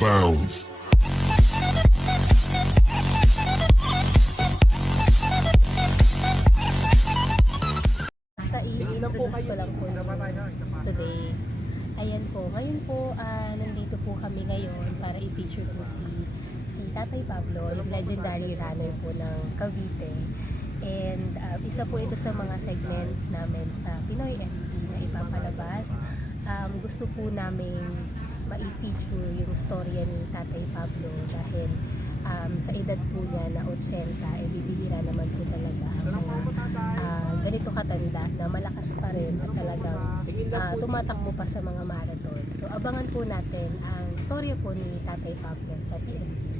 bounds. Sa i-introduce ko lang po today. Ayan po, ngayon po nandito po kami ngayon para i-feature po si Tatay Pablo, yung legendary runner po ng Cavite. And isa po ito sa mga segment namin sa Pinoy FT na ipapalabas. Gusto po namin ma-feature yung storya ni Tatay Pablo dahil sa edad po niya na 80, bibihira naman po talaga ang ganito katanda na malakas pa rin at talagang tumatakbo pa sa mga marathon. So abangan po natin ang storya po ni Tatay Pablo sa PNP.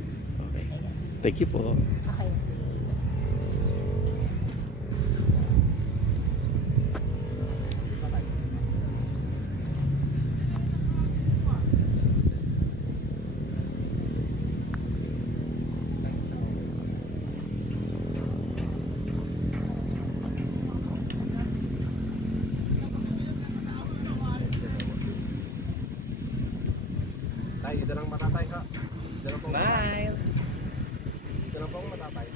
Ayan. Thank you po. Okay. Tay, ito lang matatay ka. Ito lang pong Smile! Ito lang pong matatay.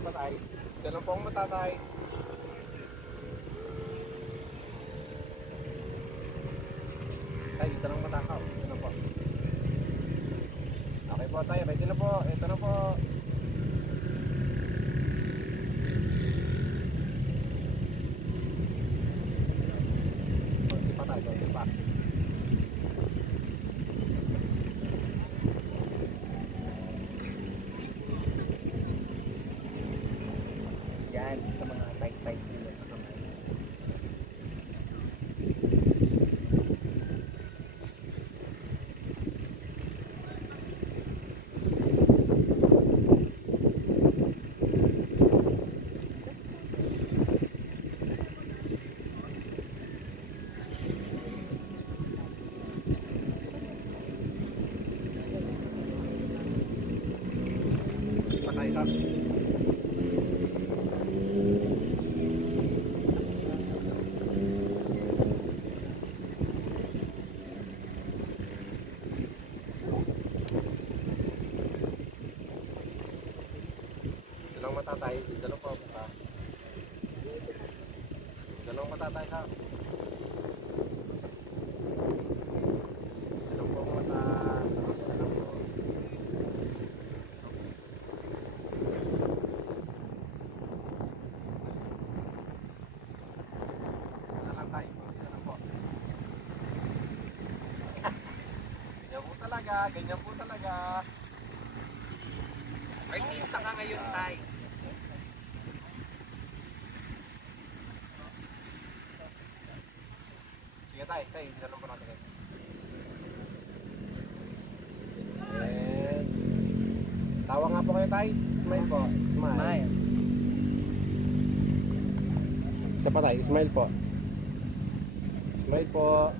Matatay. Ito lang pong matatay. Tay, ito lang matakaw. Ito lang po. Okay po tay, ready na po. Ito na po. Konti pa tayo, konti pa. Yan, sa mga tight-tight nila sa kamay. Patay ka. Dalawang matatay, dalawang pa mata. Dalawang matatay ka. Dalawang pa mata. Dalawang tay. Dalawang po. Ganyan po talaga, ganyan po talaga. Artista ka ngayon, Tay. Sige tay, tay, dalawang po natin kayo. And tawa nga po kayo tay. Smile po. Smile. Isa pa tay, smile po. Smile po.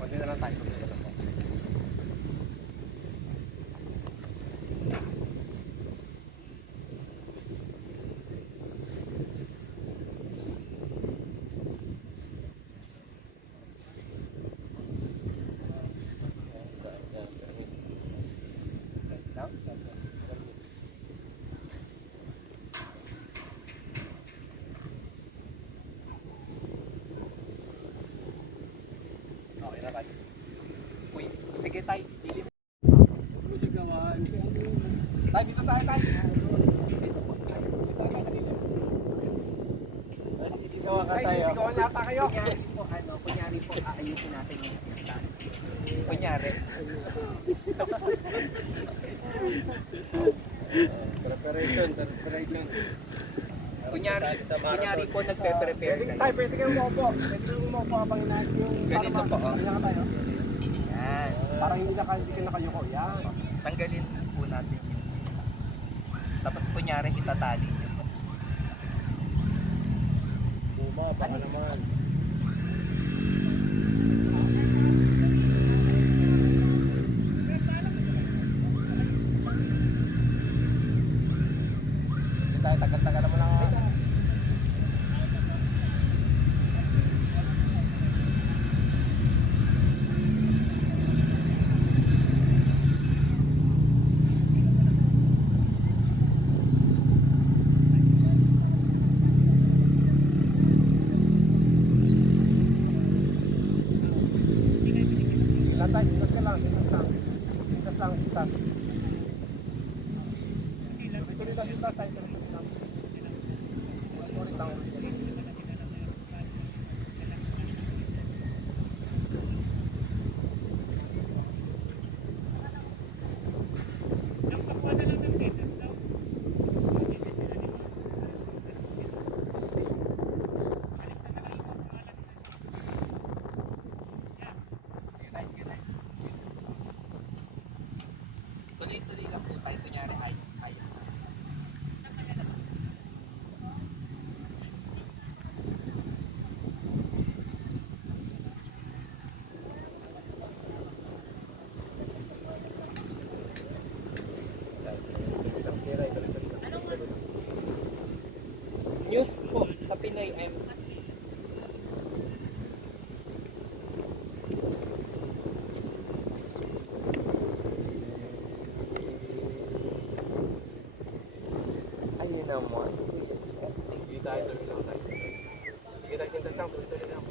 Konti na lang tayo. Konti na lang po. Okay na tayo. Uy, sige tay, dilim. Tay, dito tayo tay. Dito po tayo. Dito tayo dito. Dito ka tayo. Dito ka yata kayo. Kunyari po, aayusin natin yung sintas. Kunyari. Preparation. Kunyari po, nagpe-prepare Tay, kayo. pwede kayo umupo. Pwede kayo umupo habang inaayos yung... Ganito po, oh. Ganyan ka tayo. Yan. Parang hindi ka nakayuko. Yan. Tanggalin po natin yung sintas. Tapos kunyari, itatali niyo po. Baka naman. taas. Tuloy lang yung taas tayo. Tuloy lang. Tuloy lang. Tuloy-tuloy lang po tayo. Kunyari, ayos na. News po sa Pinoy M. Ayun naman. Sige tayo, tuloy lang tayo. Sige tayo, tintas lang. Tuloy lang.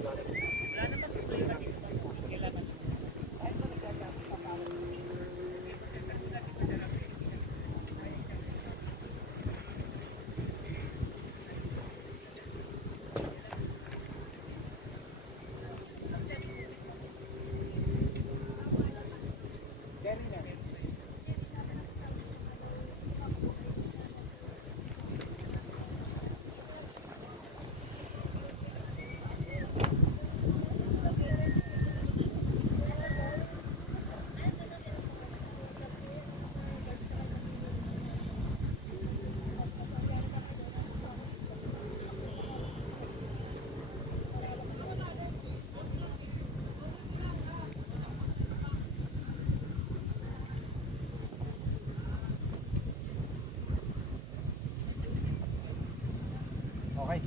Okay.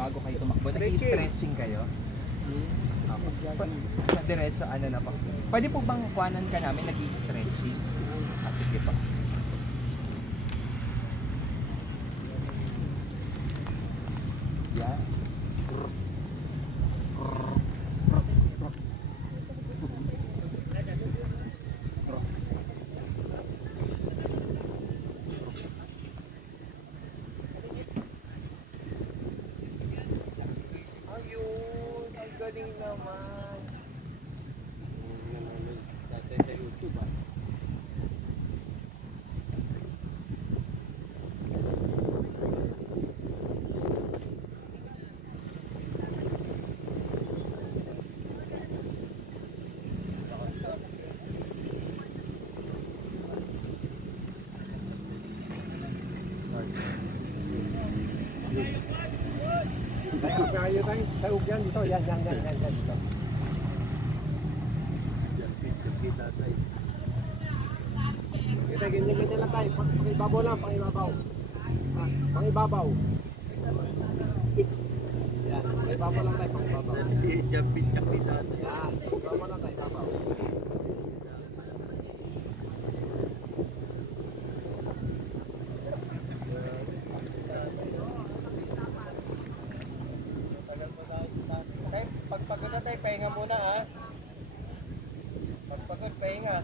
Bago kayo tumakbo, nag-i-stretching kayo? Sa diretso, ano na pa? Pwede po bang kuhanan ka namin nag-i-stretching? Ah, sige pa. Yan. Ayun, ang galing naman. Dati sa YouTube ah. Tayo tayo, tayo yan dito, yan dito. Kita tayo. Kita ganyan lang tayo, pangibabaw lang, pangibabaw. Pangibabaw. Yan, pangibabaw lang tayo, pangibabaw. Si Jumpy kita. Yan, pangibabaw lang tayo, pangibabaw. Pagpagod na tayo, pahinga muna ha. Pagpagod, pahinga.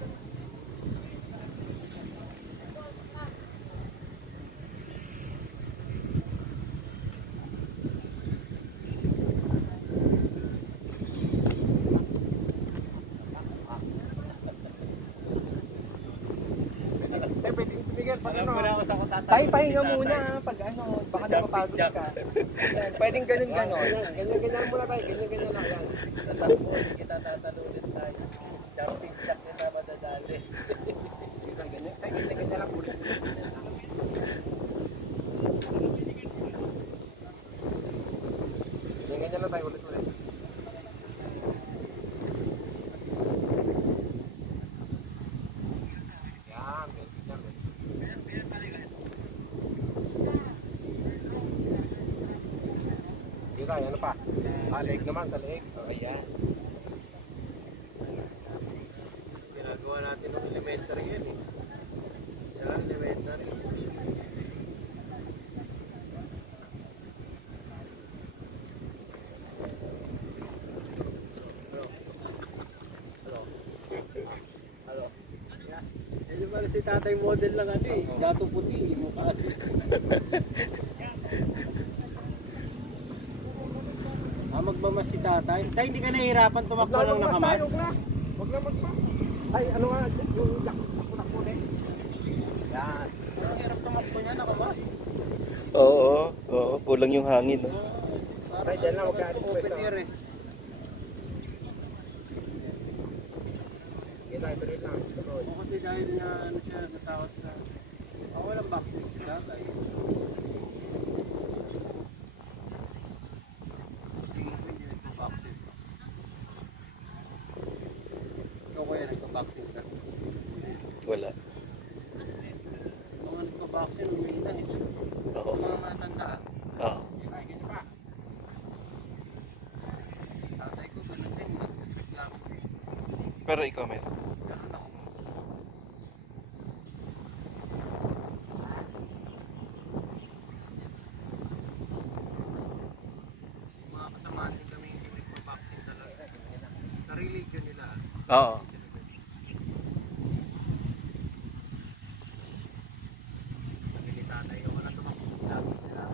Pwede tumigil, pag ano. Tayo pahinga muna pag ano, baka napapagod ka. Yan, pwedeng ganun-ganon. Ganyan muna tayo, ganyan lang yan. Kita tatalunin tayo. Jumping jack na sa madadali. Ganyan lang ulit. Ganyan lang tayo ulit. Yan, Dito tayo, ano pa? Leg naman, sa leg. Ayan. Ginagawa natin ng elementary yan eh. Yan, elementary. Ano? Para si tatay model lang ano eh. Gato puti, mukha kasi. Magmamas si tatay. Tay, hindi ka nahihirapan tumakbo lang ng kamas? Huwag na magmas. Ay, ano nga, yung takbo na. Yan. Ang hirap tumakbo niya, nakamas. Oo, kulang yung hangin. No? Ay, dyan lang, huwag ka Open air eh. Tuloy lang. Tuloy. O kasi dahil nga ano siya, natakot sa... walang vaccine si tatay. Hindi nagpa-vaccine. Ikaw kaya nagpa-vaccine ka? Wala. Mga nagpa-vaccine, umina eh. Oo. Mga matanda. Oo. Tatay ko, ganun din. Nagreklamo eh. Pero ikaw meron. Ganun ako. Yung mga kasamaan din kami hindi nagpa-vaccine talaga. Sa religion nila. Oo. Sabi ni tatay ko, wala tumakbo. Sabi nila.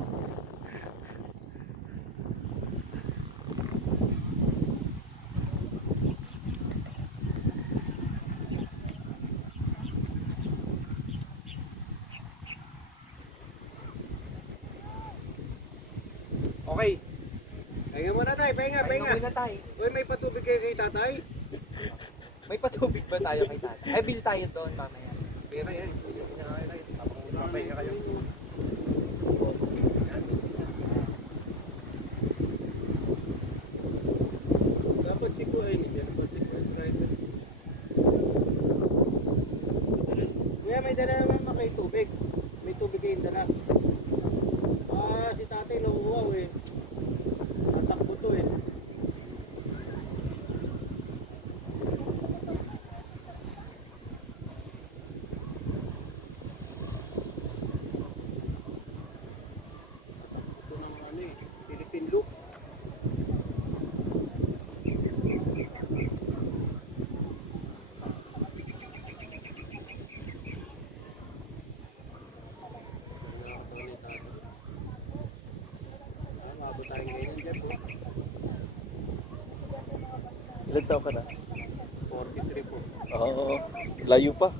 Okay. Pahinga muna tayo, pahinga. Muna tayo. Uy, may patubig kayo kay tatay? May patubig ba tayo kay tatay? Ay, bili tayo doon, mamaya. Sige tayo, pahinga kayo. Dapat sikuhin, hindi dapat sikuhin driver. Kuya, may dala naman ba kayo tubig? May tubig kayong dala. Si tatay nakukuha eh. Tatakbo to eh. Ito ng ano eh, Philippine loop. Mabot tayo ngayon dyan po. Ilan taon ka na? 43 po. Oo. Layo pa.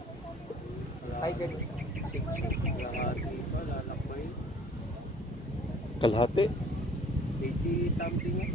Ay, ganun. Lalakati pa, lalakbay. Kalahati. 80 something eh.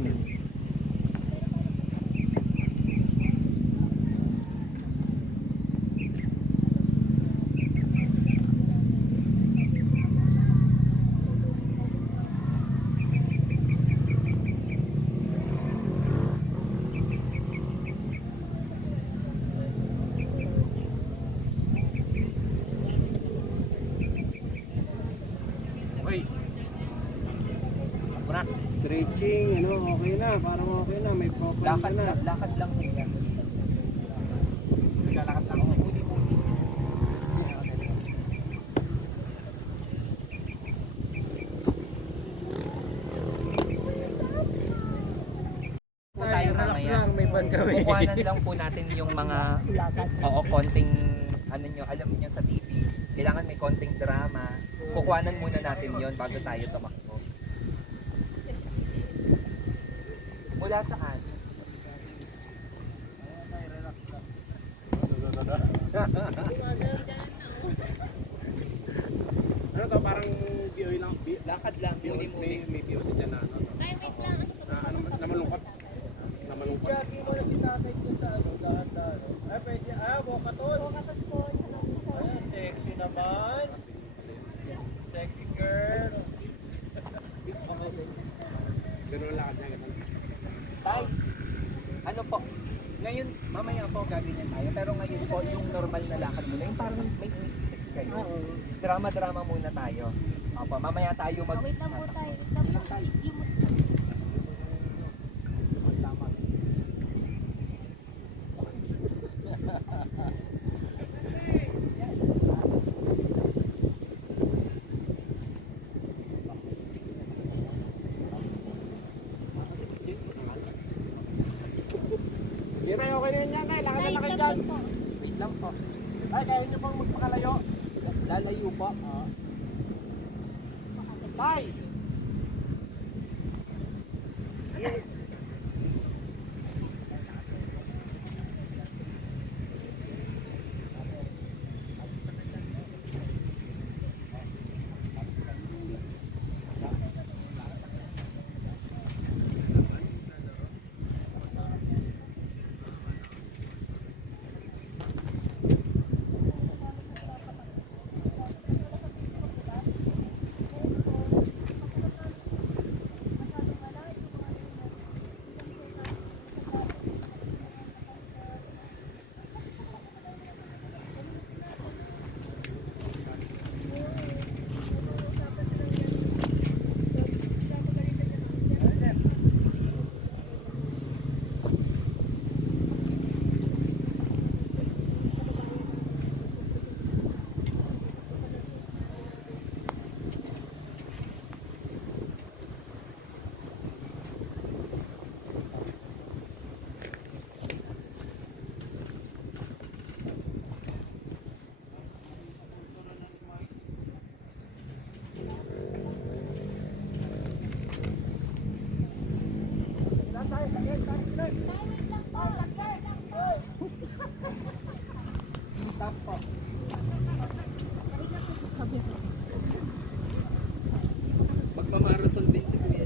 Okay. Stretching, ano, okay na. Parang okay na. May proper Lakad na. lakad lang yan. Naglalakad lang ako. Muli-muli. Tayo, relax lang. May ban kami. Kukuhanan lang po natin yung mga Lakad. konting ano nyo, alam niyo sa TV. Kailangan may konting drama. Kukuhanan muna natin yon bago tayo tumakbo. Mula saan? Ano to, parang BOY lang. Lakad lang, muli-muli. May BOC dyan na ano. Na malungkot. Na malungkot. Kaya mo na si tatay dyan sa ano, dahan-dahan. Ay, pwede. Bokaton. Bokaton po. Ay, sexy naman. Sexy girl. Ganun lakad na ganun. Tay, ano po? Ngayon, mamaya po gaganyan tayo. Pero ngayon po, yung normal na lakad muna. Yung parang may inisip kayo. Drama-drama muna tayo. Opo, mamaya tayo mag... Wait lang po tayo. Wait lang po. Hindi tayo okay na yan dyan, tay. Lakad na lakad dyan. Wait lang po. Ay, kaya nyo pang magpakalayo. Lalayo po. Tay! Magpamarathon din si Kuya.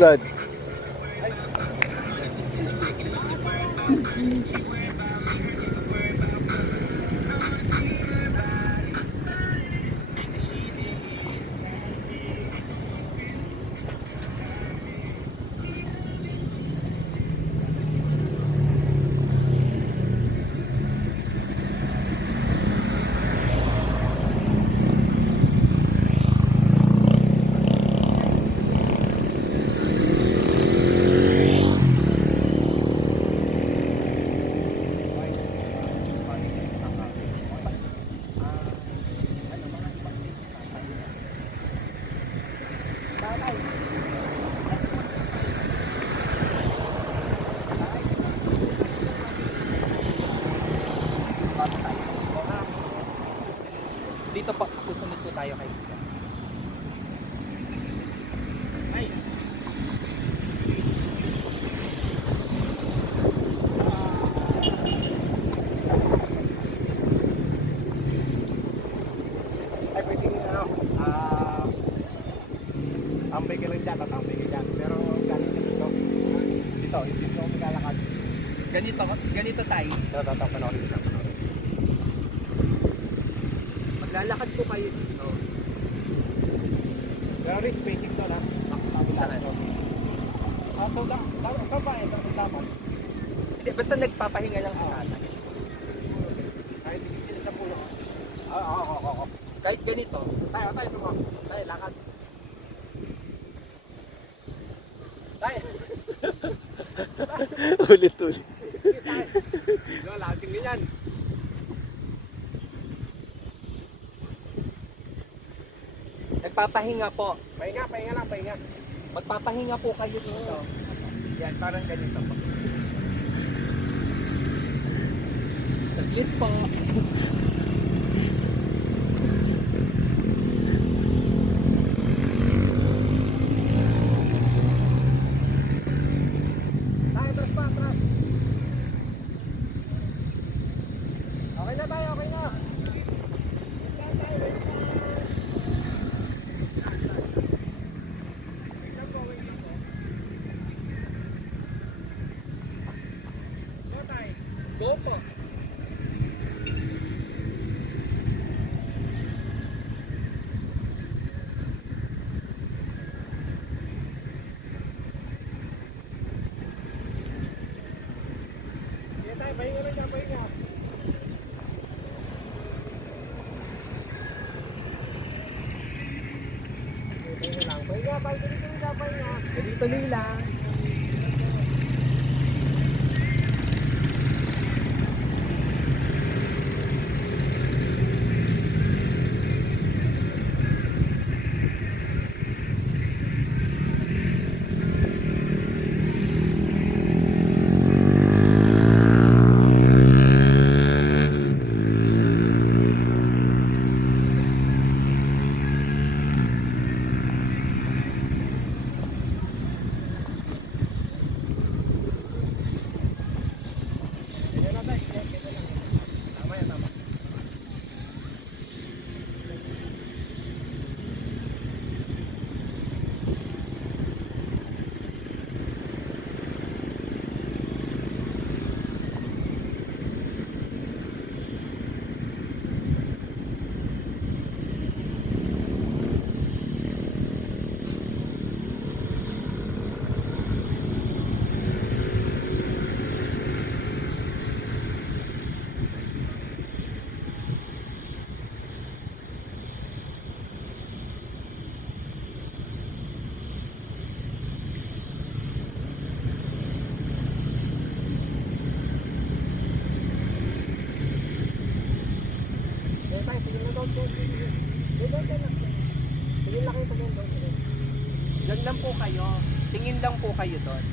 Glad. Dito po, susunod po tayo kay Kuya. Ay, pwede nyo ano, tambay ka rin dyan, tatambay ka dyan. Pero galing ka dito. Dito, hindi ko maglalakad. Ganito tayo. Tatapan ako dito. Maglalakad po kayo dito. Pero rin, basic to lang. Saan? So, dapat dapat. Hindi, basta nagpapahinga lang si tatay. Kahit hindi sa pulo. Kahit ganito, Tayo, tumo. Tayo, lakad. Tayo. Ulit-ulit. Tayo. No, lakad yung ganyan. nagpapahinga po. Pahinga lang, pahinga. Magpapahinga po kayo dito. Yan, parang ganito po. Saglit po. Tayo, atras pa, atras. Go po. Sige tayo, pahinga lang siya, pahinga. Pahinga lang, pahinga, pahinga. Tuloy lang. Tama yan, tama. Sige tayo, tingin na doon. Doon lang. Tingin lang kayo pa doon. Diyan lang po kayo. Tingin lang po kayo doon.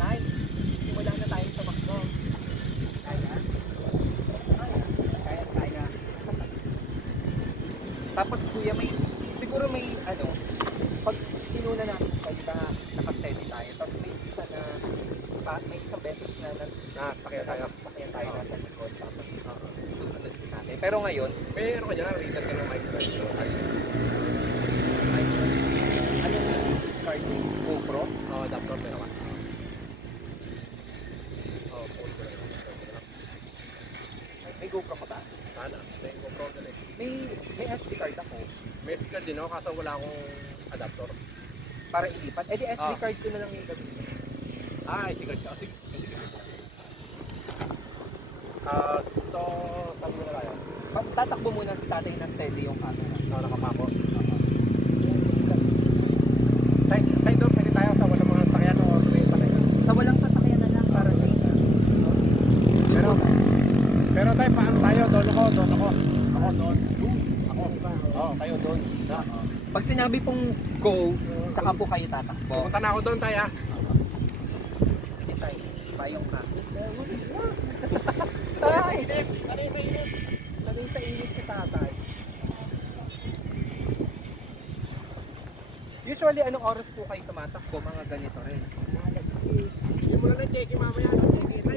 Tay, simulan na tayo sa makdo. Kaya? Kaya. Tapos kuya, siguro may pag sinuna natin pagka naka-steady tayo, tapos may isa na, may isang beses na Sakyan tayo. sakyan tayo nasa likod, tapos susunod si natin. Pero ngayon, May ano ka dyan, reader ka ng microphone. anong card mo? GoPro? Oo, adapter meron ka. Oo, phone ko lang. May GoPro ka ba? Sana, may GoPro na rin. May SD card ako. May sticker din ako, kaso wala akong adapter. Para ilipat. Eh di SD Ah. card ko na lang yung gamitin. Sticker ka. Sige. So, saan mo na tayo? Tatakbo muna si tatay na steady yung camera. Nakapako. Tayo doon, pwede tayo sa walang mga sakyan o may sakyan. Sa walang sasakyan na lang para sa inyo. Pero tayo, paano tayo? Doon ako. Ako doon. Ako. Oo, kayo doon. Pag sinabi pong go, tsaka po kayo tatakbo. Pumunta na ako doon tayo. Sige tayo, payong ka. Ay, inip! Sanay sa inip si tatay. Usually, anong oras po kayo tumatakbo? Mga ganito rin. Hindi mo na check mamaya.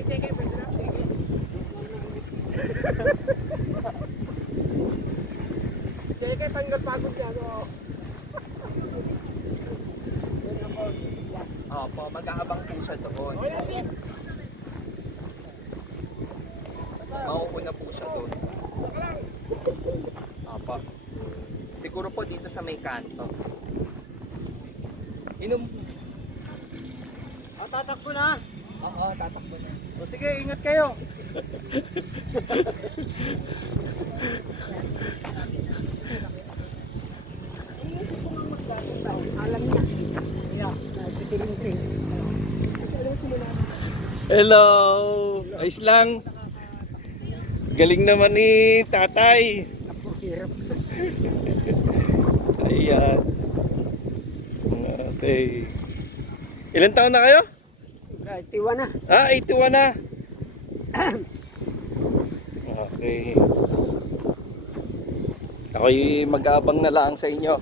Check pwede na. Check tanggal pagod yan. Opo, mag-aabang po siya doon. Mauuna po siya doon. Opo. Siguro po dito sa may kanto. Inom. Tatakbo na. Oo, tatakbo na. O sige, ingat kayo. Hello! Ayos lang. Galing naman ni tatay. Ayan. Okay. Ilan taon na kayo? 81 na. Ah, 81 na. Okay. Ako'y mag-aabang na lang sa inyo.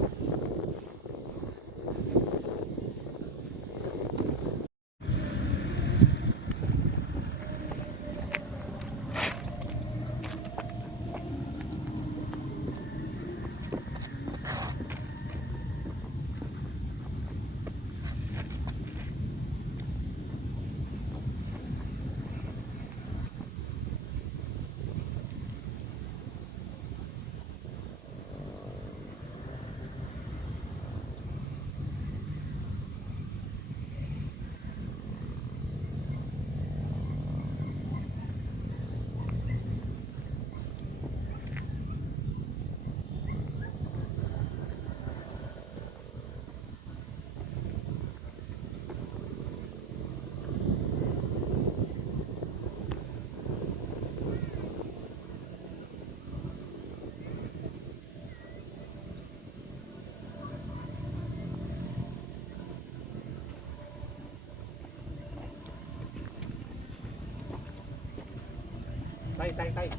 Tay.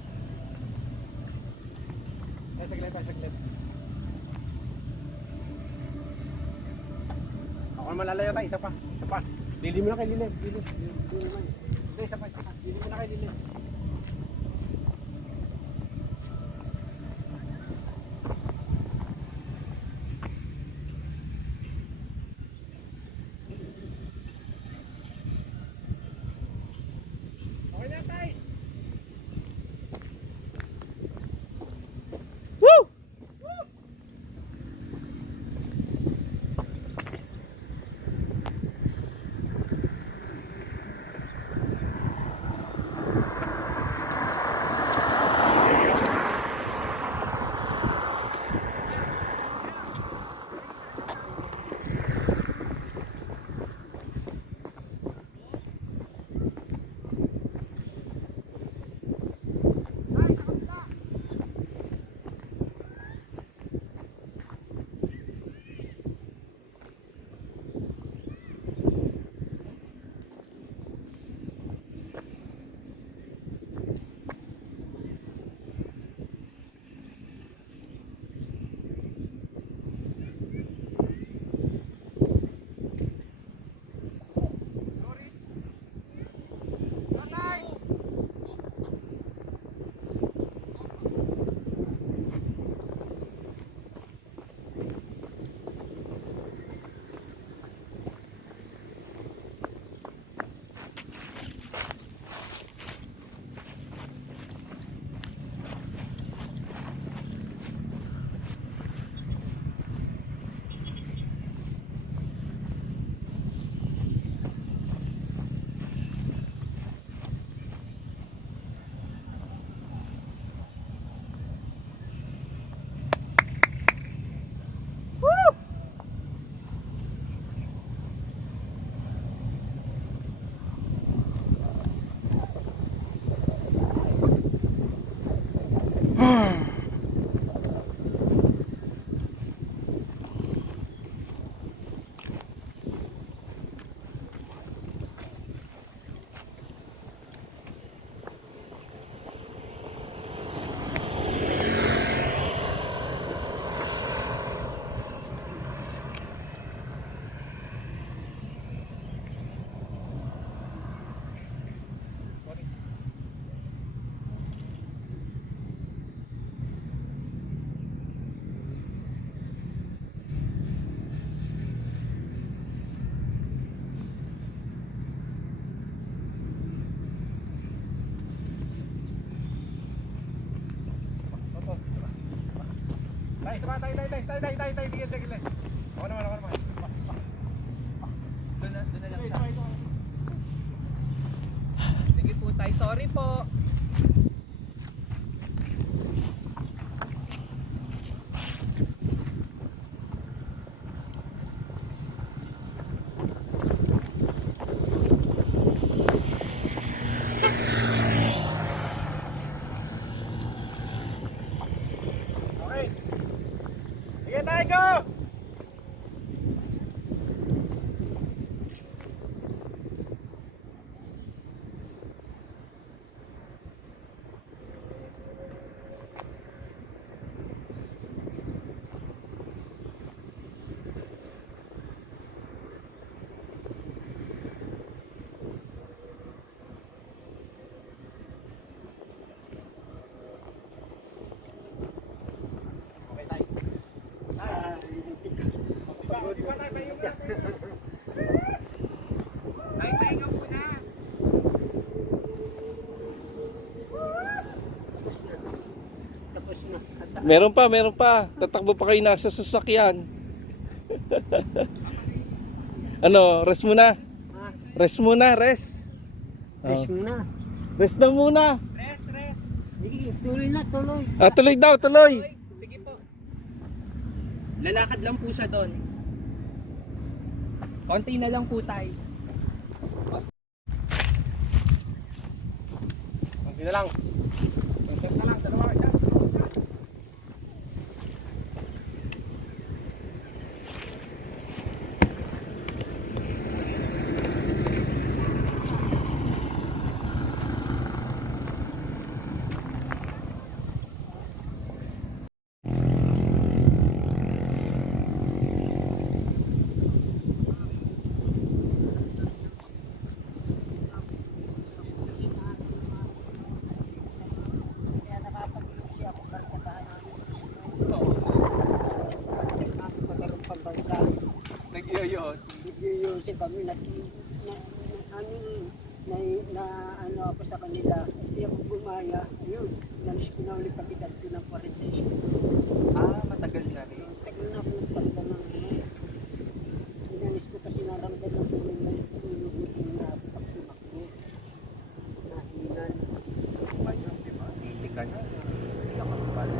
Ay, saglit. Ako naman lalayo tayo, isa pa. Lili mo na kay Lili. Hindi, isa pa. Lili mo na kay Lili. Okay na, tay. Tay, tigil. Ako naman. Doon na lang siya. Sige po tayo, sorry po. Okay. Sige tayo, go! Okay tayo. Di ba tayo pahinga muna? Ay, pahinga muna. Meron pa. Tatakbo pa kayo nasa sasakyan. Ano, rest muna. Rest muna. Rest muna. Rest na muna. Rest. Sige, tuloy na, tuloy. Tuloy daw, tuloy. Sige po. Lalakad lang po siya doon. Konti na lang po tayo. Konti na lang. Dalawa. Nag-iayos. Nag-iusin kami, ano ako sa kanila, hindi ako gumaya. Ayun, nalis ko na ulit kapitan ko ng 46. Matagal na rin. Tagal na ako nagpalita ng ano. Inalis ko kasi naramdaman ko yung nalulugin na pagtumakbo. Nahinan. Hindi ka na. Lakas pala.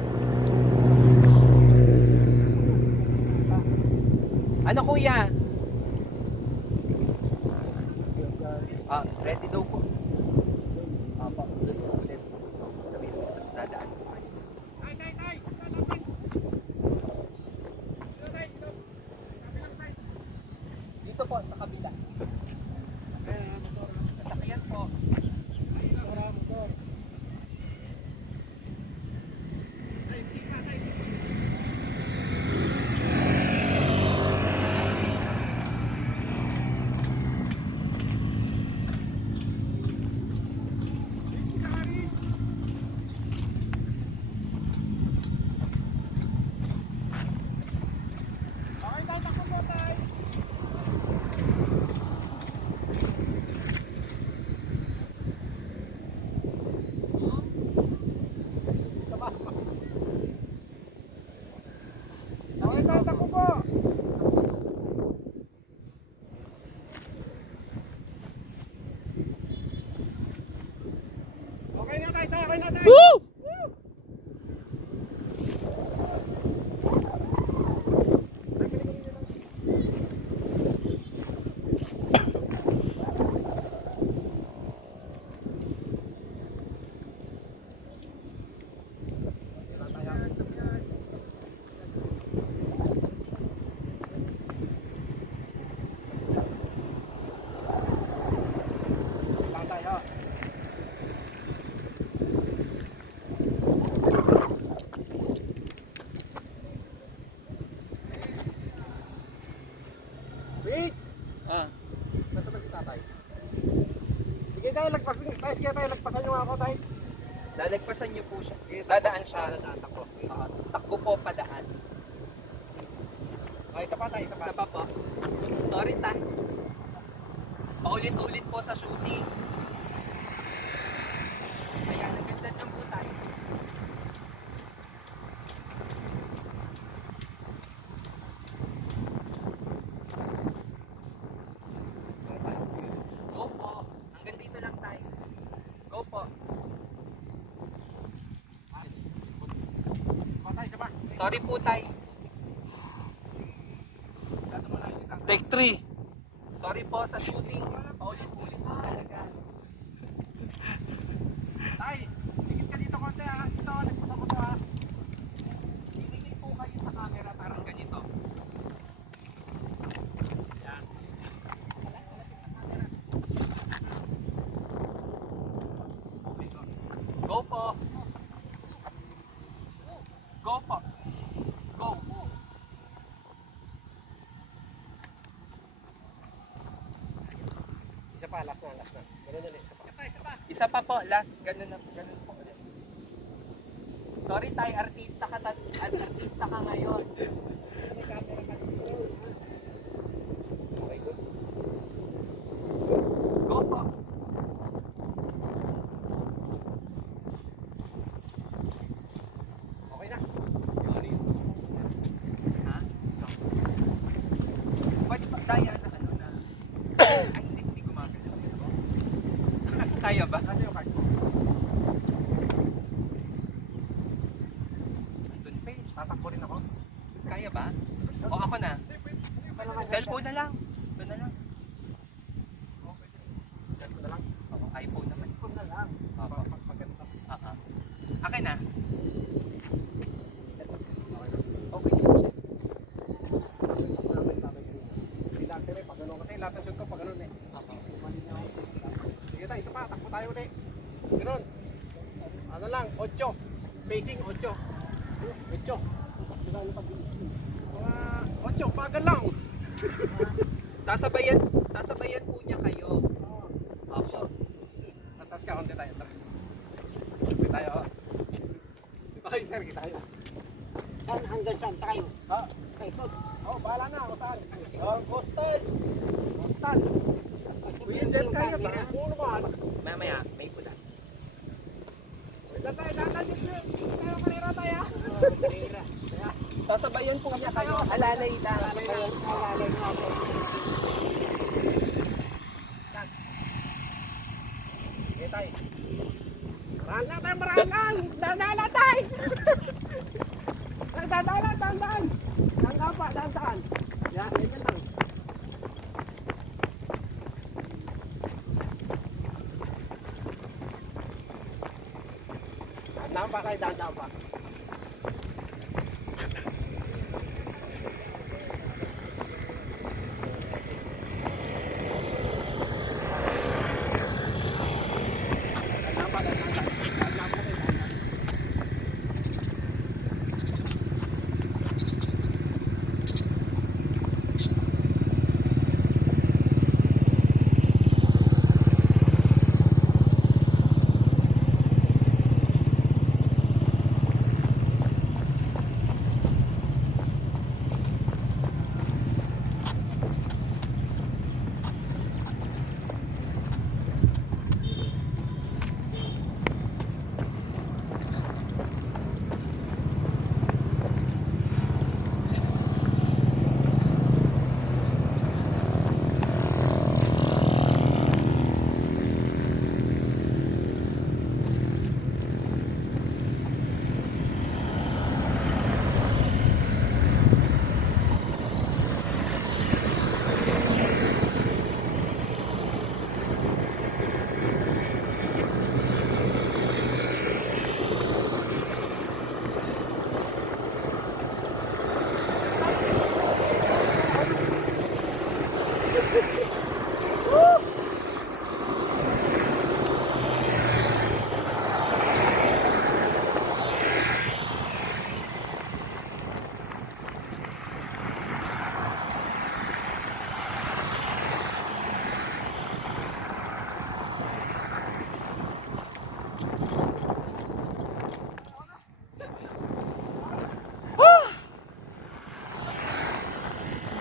Ano kuya? Ready daw po. Apa, ulit. Sabihin mo, tapos dadaan po kayo. Tay! Dito po, sa kabila. Sasakyan po. Okay, tay, takbo po, tay! Okay, tay, takbo po! Okay na, tay! Okay na, tay! Woo! Lang tayo. Bitch! Nasa ba si tatay? Sige tayo, lagpasan nyo ako tayo. Lalagpasan niyo po siya. Dadaan siya. Takbo. Takbo po padaan. Okay, isa pa tayo, isa pa. Isa pa po. Sorry ta. Paulit-ulit po sa shooting. Ayan, naganda lang po tayo. Sorry po, Tay. Take 3. Sorry po sa shooting. Paulit-ulit po talaga. Tay, tingin ka dito konti ha. Dito, nagpasama ko ha. Tingin po kayo sa camera parang ganito. Yan. Okay, go. Go po. Go po. Go. Isa pa, last na. Ganun ulit. Isa pa po, last. Ganun po ulit. Sorry Tay, artista ka ngayon. Okay, good. Go po. Okay na. Ha? Go. Pwede pa daya na ano na. Ay, hindi gumagalaw. Kaya ba? Kasi yung card ko. Doon pa eh. Tatakbo rin ako. Kaya ba? O ako na. Cellphone na lang. Doon na lang. Cellphone na lang. Oo, iPhone naman. Cellphone na lang. Oo. Pagkanta. Akin na. Okay. Hindi lang sila, pag ganun kasi lahat ng shoot ko pag ganun eh. Oo. Sige tayo, isa pa, takbo tayo ulit. Ganun. Ano lang, 8. Pacing, 8. 8. Mga 8, pagal lang. Sasabayan po niya kayo. Opo. Atas ka, konti tayo, atas. Konti tayo. Okay, sir, kita tayo. Saan hanggang saan tayo? Ha? Kay Tod. Oh, bahala na ako saan. Oh, Coastal. Coastal. Kuya Jen, kaya ba? Oo naman. Mamaya, may pula. Dadan dito. Tayo kanira tayo. Karera. Sasabayan po niya kayo. Alalay lang. Alalay nga ako. Okay, tayo. Marangal. Dandaan tayo. Dandaan. Dandaan pa, dandaan. Yan, ganyan lang. Dandaan pa kayo, dandaan pa. Dandaan pa, dandaan. Dandaan pa kayo, dandaan.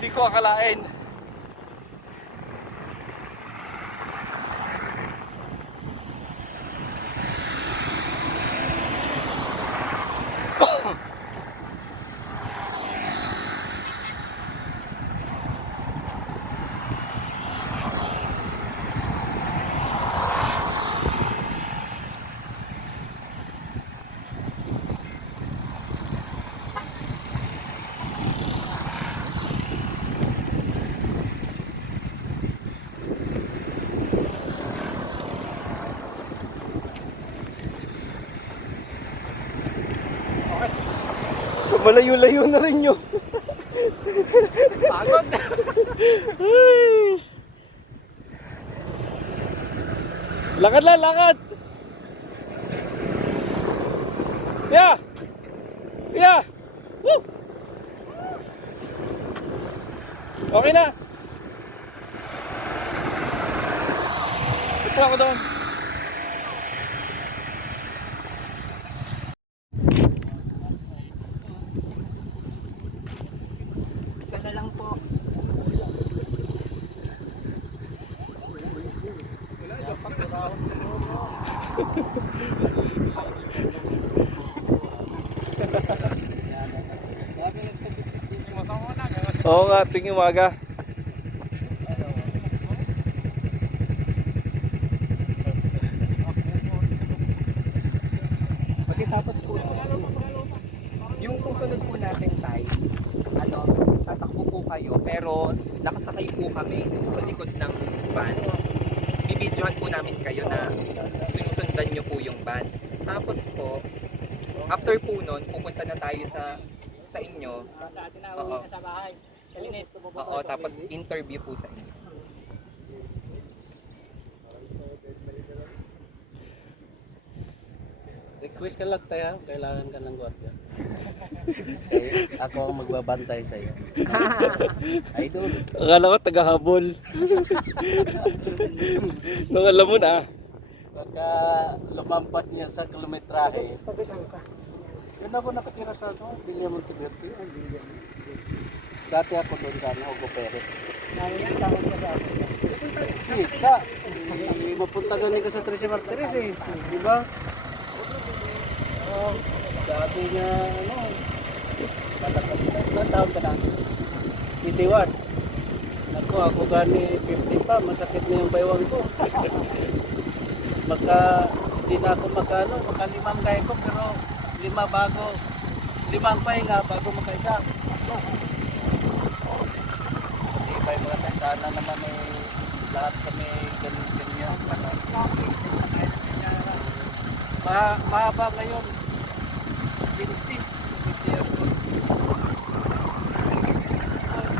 Hindi ko akalain. Malayo-layo na rin yun. Pagod! Lakad lang, lakad! Yeah! Yeah! Woo! Okay na! Ito ako doon. Isa na lang po. Oo nga, tuwing umaga. Pagkatapos po, yung susunod po natin tayo, tatakbo po kayo, pero nakasakay po kami sa likod ng van. Bibidyohan po namin kayo na sinusundan nyo po yung van. Tapos po, after po nun, pupunta na tayo sa inyo. Sa atin na, Oo. uwi na sa bahay. Sa linit. Oo, tapos interview po sa inyo. Request ka lang tayo, kailangan ka ng gwardiya. Ako ang magbabantay sa iyo. Idol. Akala ko tagahabol. Nung alam mo na. Pagka lumampas niya sa kilometrahe, yun ako nakatira sa Villa Monteverde. Dati ako doon sa Hugo Perez. Kita. Mapunta galing ka sa Trece Martires eh. Di ba? Dati niya, ilang taon ka na? 81. Ako gani 50 pa, masakit na yung baywang ko. Hindi na ako makalimang gaya ko, pero limang pahinga bago makaisa. Hindi pa yung mga tayo, sana naman lahat kami ganyan. Mahaba ngayon. 70 ako.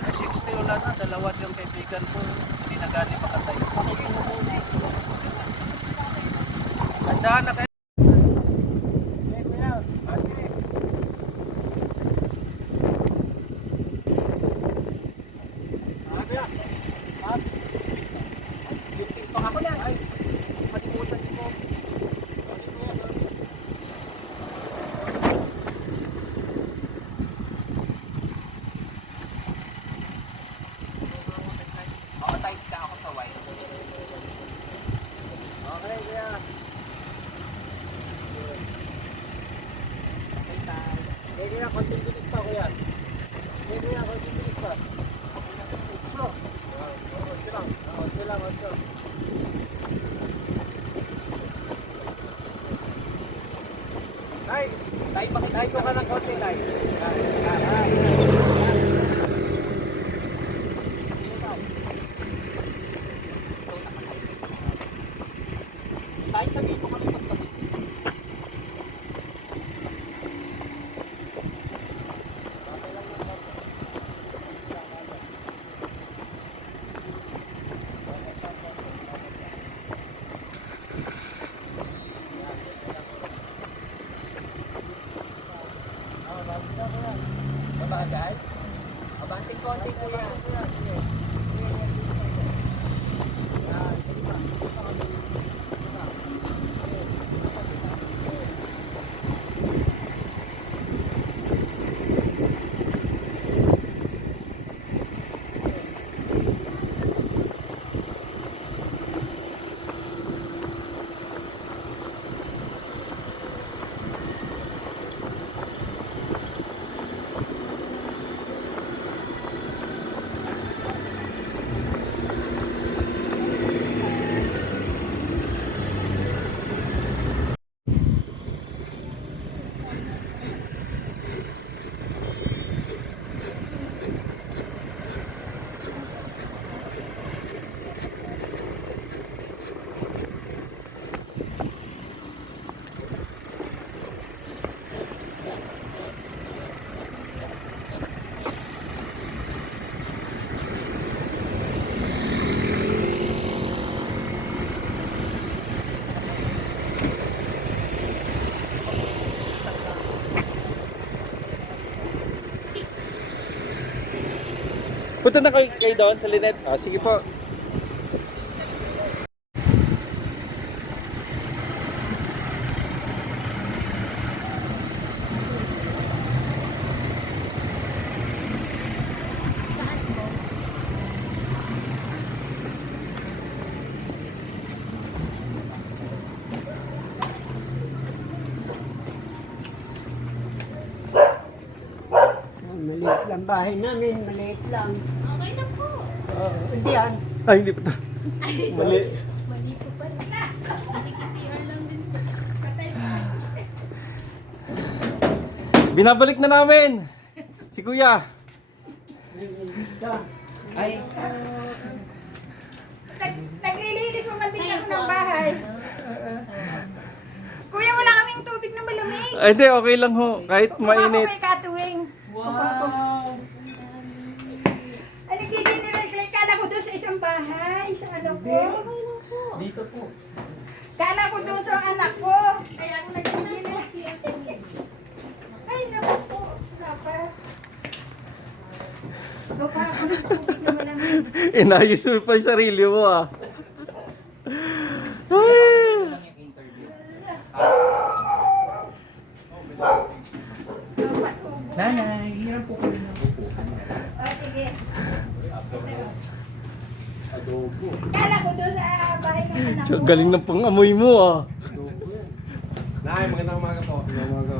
60 wala na, dalawa yung kaibigan ko, hindi na gani makatay. Tandaan na kayo. Ako na! Ay, malimutan ko. Oo, type ka ako sa white. Okay, kuya. Okay, kuya, konting bilis pa, kuya. Okay, kuya, konting bilis pa. Konti lang. Tay, tay ko ka ng konti, tay. Tayo sabihin ko kami magpapit. Mabagal? Abanting konti kuya. Punta na kayo doon sa Linet. Ah, sige po. Maliit lang bahay namin, maliit lang. Okay na po. Hindi yan. Ay, hindi pa. Mali. Mali po pala. Nakikisiyar lang din po. Binabalik na namin. Si Kuya. Ay, Naglilinis mo man din ako ng bahay. Kuya, wala kaming tubig na malamig. Ay, hindi. Okay lang ho. Kahit Kuha ko mainit. kay Katuwing. wow! Ay, nagdi-generate like, kala ko doon sa isang bahay, sa ano ko. Dito po. Kala ko doon sa anak ko. Kaya ako nagdi-generate. Ay, naku po. Dapat. Kuha ako ng tubig na malamig. Inayos mo pa yung sarili mo ah. Ay. Lang yung interview. Pasubo. Nanay, hirap po kayo ng upuan. O, sige. Adobo. Kala ko doon sa bahay ng anak Siya, ko. galing ng pang-amoy mo ah. Nay, magandang umaga po. Magandang umaga.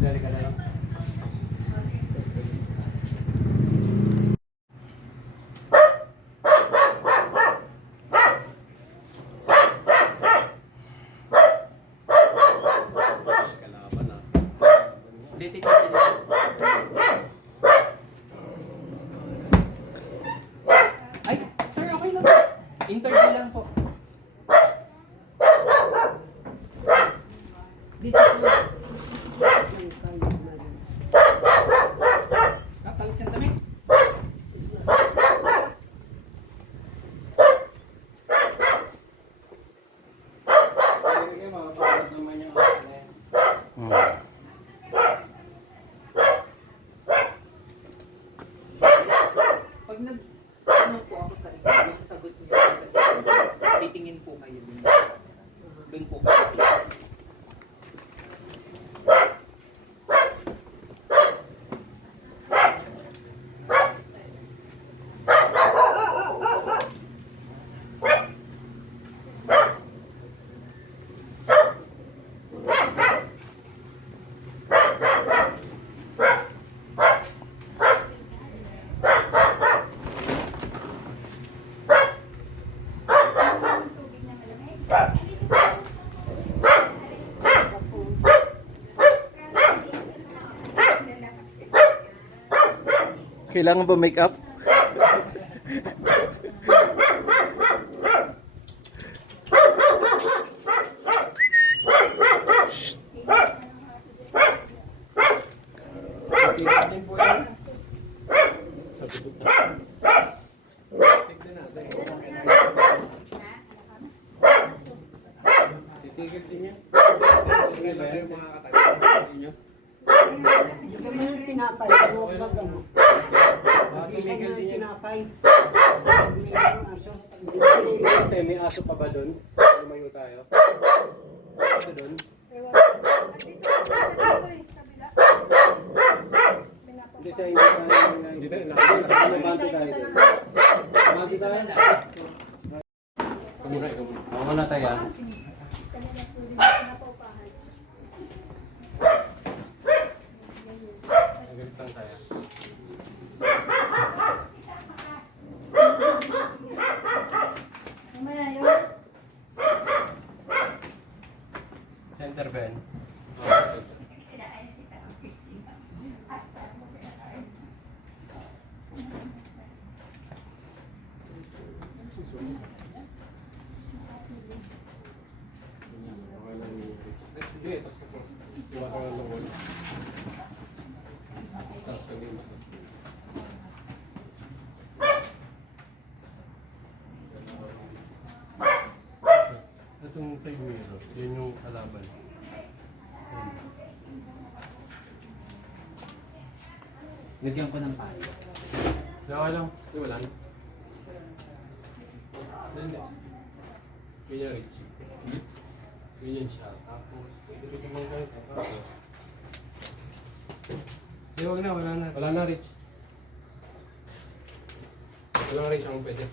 Dali ka na lang. Kalaban na. Hindi, titigil. Ay, sir, okay lang. Interview lang po. Dito po. Kapalit ka damit. Pag nag-tanong po ako sa inyo, yung sagot niyo sa inyo, titingin po kayo dun. Dun po kayo. Kailangan ba make up? Tignan po yan. Tignan natin. Titigil din yan. Titigil lang yung mga katagal ninyo. Hindi kami yung tinapay. Huwag mag ano. Isa Tumigil na din yung yan. tinapay. Hindi yung aso. Hindi May aso pa ba doon? Lumayo tayo. Aso doon? Hindi siya hindi tayo. Hindi tayo. Nakabante tayo doon. Nakabante tayo. Kamuna, kamuna. Ako na tayo. Nagalit lang tayo. Center Ben. Hindi, tapos ito. Iwasan ng lungol. Tapos kanina. Itong side mirror, yun yung kalaban. Yun. Lagyan ko ng palo. Okay lang. Hindi, wala na. Hindi. Ganyan, Rich. Ganyan siya. Tapos, pwede rin naman kayo. Hindi, wag na. Wala na. Wala na, Rich. Wala na, Rich. Ang pwede.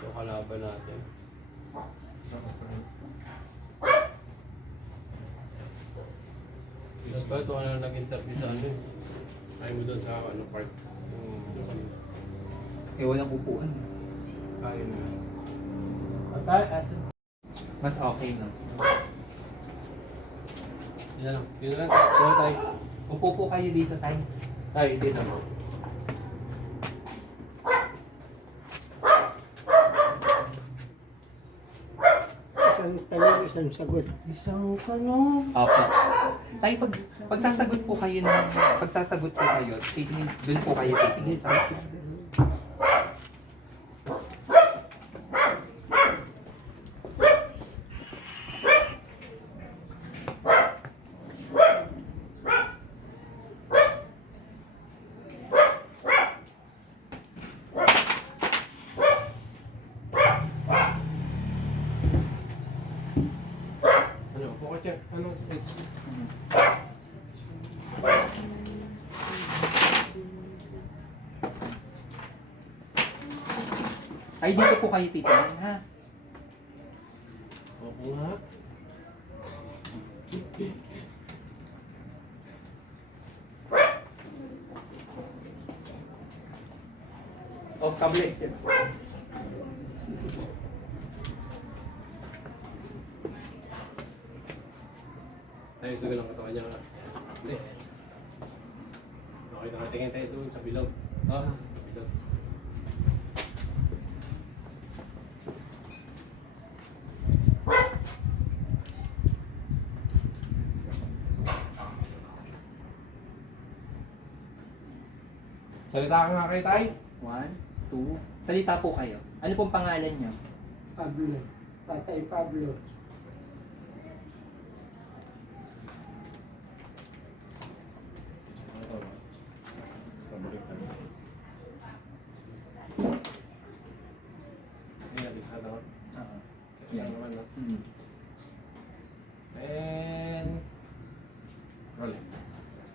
Ito kalaban natin. Yes ba? Ito ka na nag-interview sa ano eh. Ayaw mo doon sa ano park. Eh, walang upuan. Ayaw na. Mas okay na. Yun na lang. Yun na lang. Yun na tayo. Upo po kayo dito, Tay. Tayo, dito mo. Isang tanong, isang sagot. Isang tanong. Opo. Tay, pagsasagot po kayo titingin, doon po kayo titingin sa Ano? Bukod siya. Ano? Rich? Ay, dito po kayo titingin, ha? Opo nga. O, kable. Tayo gusto ko lang katawan niya. Hindi. Okay, nakatingin tayo doon sa bilog. Sa bilog. Salita ka nga kayo, Tay. 1, 2. Salita po kayo. Ano pong pangalan niyo? Pablo. Tatay Pablo. Ayan, bisado ko. Yan. Yan naman, no? Hmm. And... Rolling.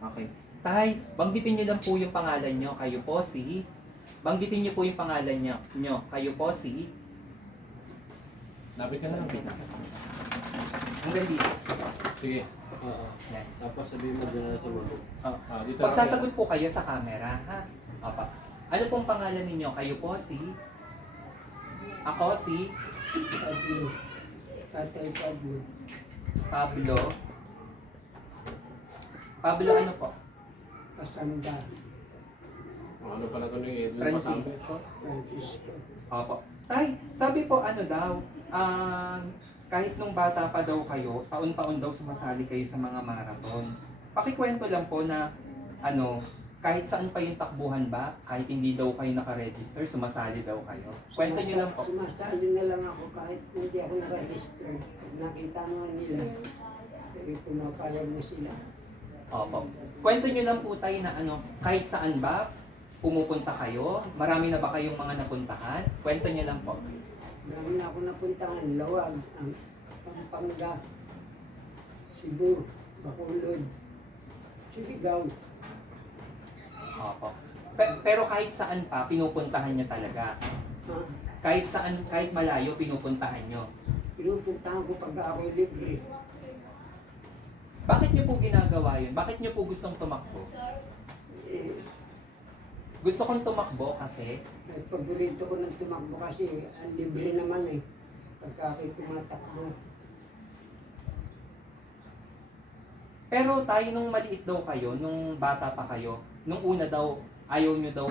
Okay. Tay, banggitin niyo lang po yung pangalan niyo. Kayo po si... Banggitin niyo po yung pangalan niyo. Kayo po si... Lapit ka na lang. Hanggang dito. Sige. Oo. Yan. Tapos sabihin mo dyan na sa mundo. Dito Pagsasagot po kayo sa camera, ha? Apa. Ano pong pangalan ninyo? Kayo po si... Ako si... Pablo. Tatay Pablo. Pablo. Pablo ano po? Pasanda. Ano pala ito ng Edwin Francis. Pasambe? Francisco. Opo. Tay, sabi po ano daw, kahit nung bata pa daw kayo, taon-taon daw sumasali kayo sa mga marathon. Pakikwento lang po na kahit saan pa yung takbuhan ba, kahit hindi daw kayo nakaregister, sumasali daw kayo. Kwento niyo lang po. Sumasali na lang ako kahit hindi ako nakaregister. Pag nakita mo nila, pumapayag na sila. Opo. Kwento niyo lang po tayo na kahit saan ba, pumupunta kayo? Marami na ba kayong mga napuntahan? Kwento niyo lang po. Marami na ako napuntahan, Lawag, ang Pampanga, Cebu, Bacolod, Surigao. Opo. Pero kahit saan pa, pinupuntahan niyo talaga. Ha? Kahit saan, kahit malayo, pinupuntahan niyo. Pinupuntahan ko pag ako'y libre. Bakit niyo po ginagawa yun? Bakit niyo po gustong tumakbo? Eh, Gusto kong tumakbo kasi paborito ko ng tumakbo kasi ang libre naman eh. Pagka ako'y tumatakbo. pero tayo nung maliit daw kayo, nung bata pa kayo, nung una daw ayaw niyo daw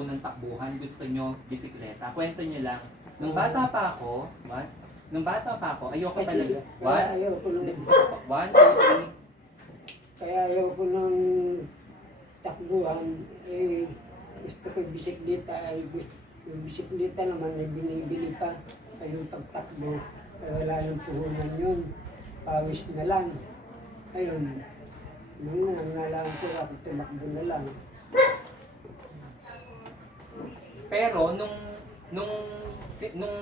ng takbuhan, gusto niyo bisikleta. Kwento niyo lang. Nung bata pa ako, ayoko Kasi talaga. kaya ayaw ko ng, 1, 2, 3. kaya ayaw ko ng takbuhan, eh, gusto ko yung bisikleta ay yung bisikleta naman ay binibili pa. Ay yung pagtakbo, ay wala yung puhunan yun. Pawis na lang. Ayun, nung nangalaan ko ako tumakbo na lang. Pero nung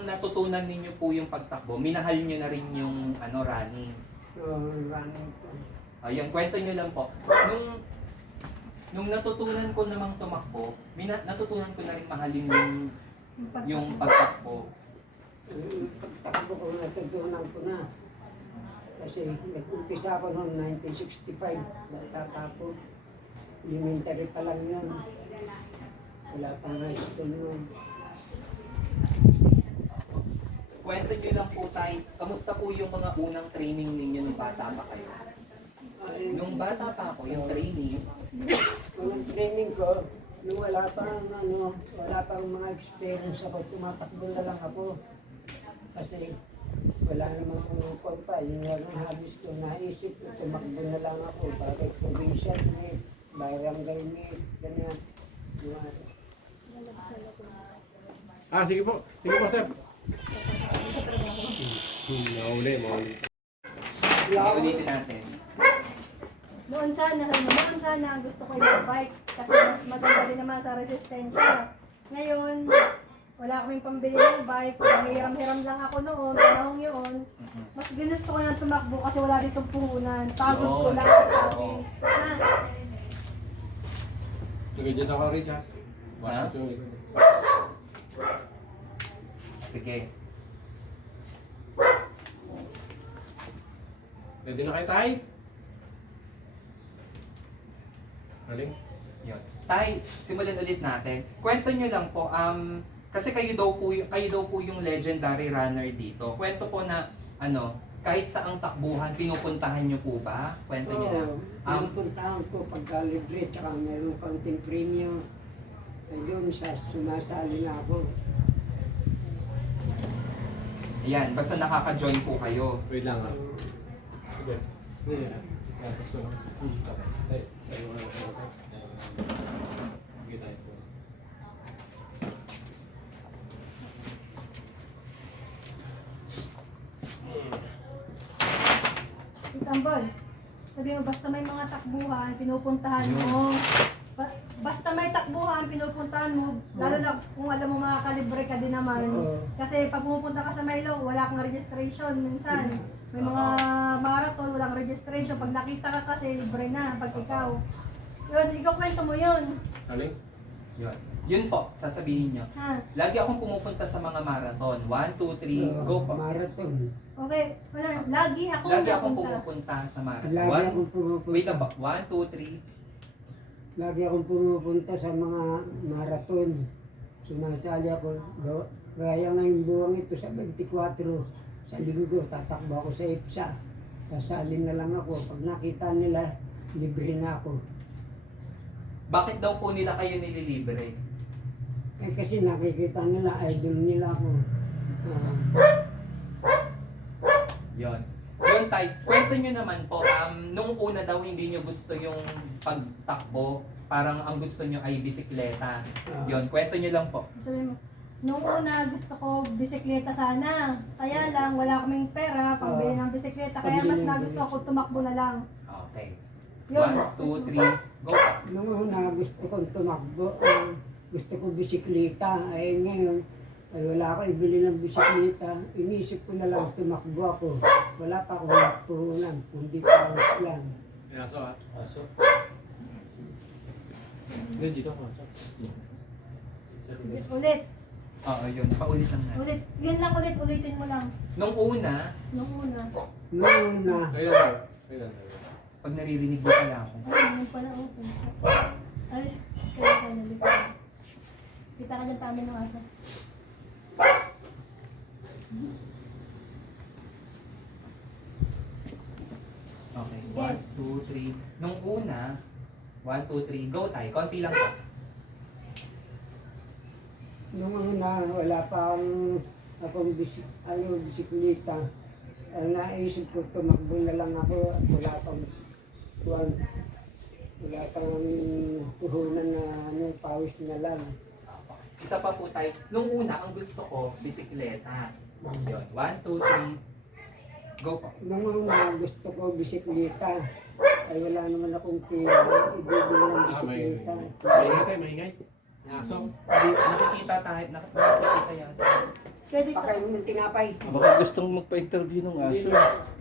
natutunan ninyo po yung pagtakbo, minahal nyo na rin yung running. Running ko. Ayun, kwento nyo lang po. Nung natutunan ko namang tumakbo, natutunan ko na rin mahalin yung pagtakbo. Yung pagtakbo ko natutunan ko na. Kasi nag-umpisa ako noong 1965, bata pa ako. Elementary pa lang yun. Wala pang high school noon. Kwento nyo lang po tayo, kamusta po yung mga unang training ninyo nung bata pa kayo? Nung bata pa ako, yung training, Unang training ko, nung wala pang mga experience ako, tumatakbo na lang ako. Kasi wala namang umukon pa, yun lang ang habis ko, naisip ko, tumakbo na lang ako, bakit provincial meet, barangay meet, ganyan. Sige po, sir. Mauli. ulitin natin. Noon sana gusto ko yung bike kasi mas maganda din naman sa resistensya. Ngayon, wala kaming pambili ng bike, hiram-hiram lang ako noon, panahon yun. Mas ginusto ko yung tumakbo kasi wala ditong puhunan. Pagod ko lang sa office. Sige, dyan sa courage ha. Ha? Sige. Ready na kayo, Tay? Aling? Yun. Tay, simulan ulit natin. Kwento nyo lang po, kasi kayo daw po yung legendary runner dito. Kwento po na, kahit saang takbuhan, pinupuntahan nyo po ba? Kwento nyo lang. Pinupuntahan ko pagka libre, tsaka meron konting premium. Ay doon sumasali na ako. Ayan, basta nakaka-join po kayo. Wait lang ha. Sige. Gusto lang. Tay, tayo nga lang tayo. Sige tayo po. Tambol, sabi mo, basta may mga takbuhan, pinupuntahan mo. Basta may takbuhan, pinupuntahan mo, lalo na kung alam mo makakalibre ka din naman. Oo. Kasi pag pumupunta ka sa Milo, wala kang registration minsan. May mga marathon, walang registration. Pag nakita ka kasi, libre na pag ikaw. Yun, ikaw kwento mo yun. Aling? Yun. Yun po, sasabihin nyo. Ha? Lagi akong pumupunta sa mga marathon. 1, 2, 3, go po. Marathon. Okay, wala. Lagi akong Lagi akong napunta. pumupunta sa marathon. Lagi akong pumupunta. Wait lang po. 1, 2, 3. Lagi akong pumupunta sa mga marathon. Sumasali ako. Gaya ngayong buwang ito sa 24. Sa linggo, tatakbo ako sa EPSA. Sasali na lang ako. Pag nakita nila, libre na ako. Bakit daw po nila kayo nililibre? Eh kasi nakikita nila, idol nila ako. Yon. Yun, Tay. Kwento nyo naman po, nung una daw hindi nyo gusto yung pagtakbo, parang ang gusto nyo ay bisikleta. Yon, kwento nyo lang po. Sabi mo, nung una gusto ko bisikleta sana. Kaya lang, wala kaming pera pambili ng bisikleta. Kaya mas nagusto ko tumakbo na lang. Okay. Yun. 1, 2, 3, go. Nung una gusto kong tumakbo, gusto ko bisikleta. Ay ngayon, ay wala akong ibili ng bisikleta. Inisip ko na lang tumakbo ako. Wala pa akong puhunan, kundi paus lang. May aso ha? Aso? Hindi, dito ako aso. Ulit. Oo, yun. Paulit lang natin. Ulit. Yun lang ulit. Ulitin mo lang. Nung una, Nung una. Nung una, Kayo lang. Kayo lang. pag naririnig mo pala ako. Ay, yun pala. Okay. Alis. Kaya ka nalito. Kita ka dyan tamin ng asa. Okay. 1, 2, 3. Nung una, 1, 2, 3, go tayo. Konti lang po. nung una, wala pa akong bisikleta. Ang naisip ko, tumakbo na lang ako at wala pang tuwan. Wala pang puhunan na anong pawis na lang. Isa pa po tayo. Nung una, ang gusto ko, bisikleta. Yun. 1, 2, 3. Go po. Nung una, gusto ko bisikleta. Ay wala naman akong pera. Ibibili ng bisikleta. Maingay tayo, maingay. Aso. Nakikita tayo. Nakikita yata. Pwede ka. Pakain ng tinapay. Baka gustong magpa-interview ng aso.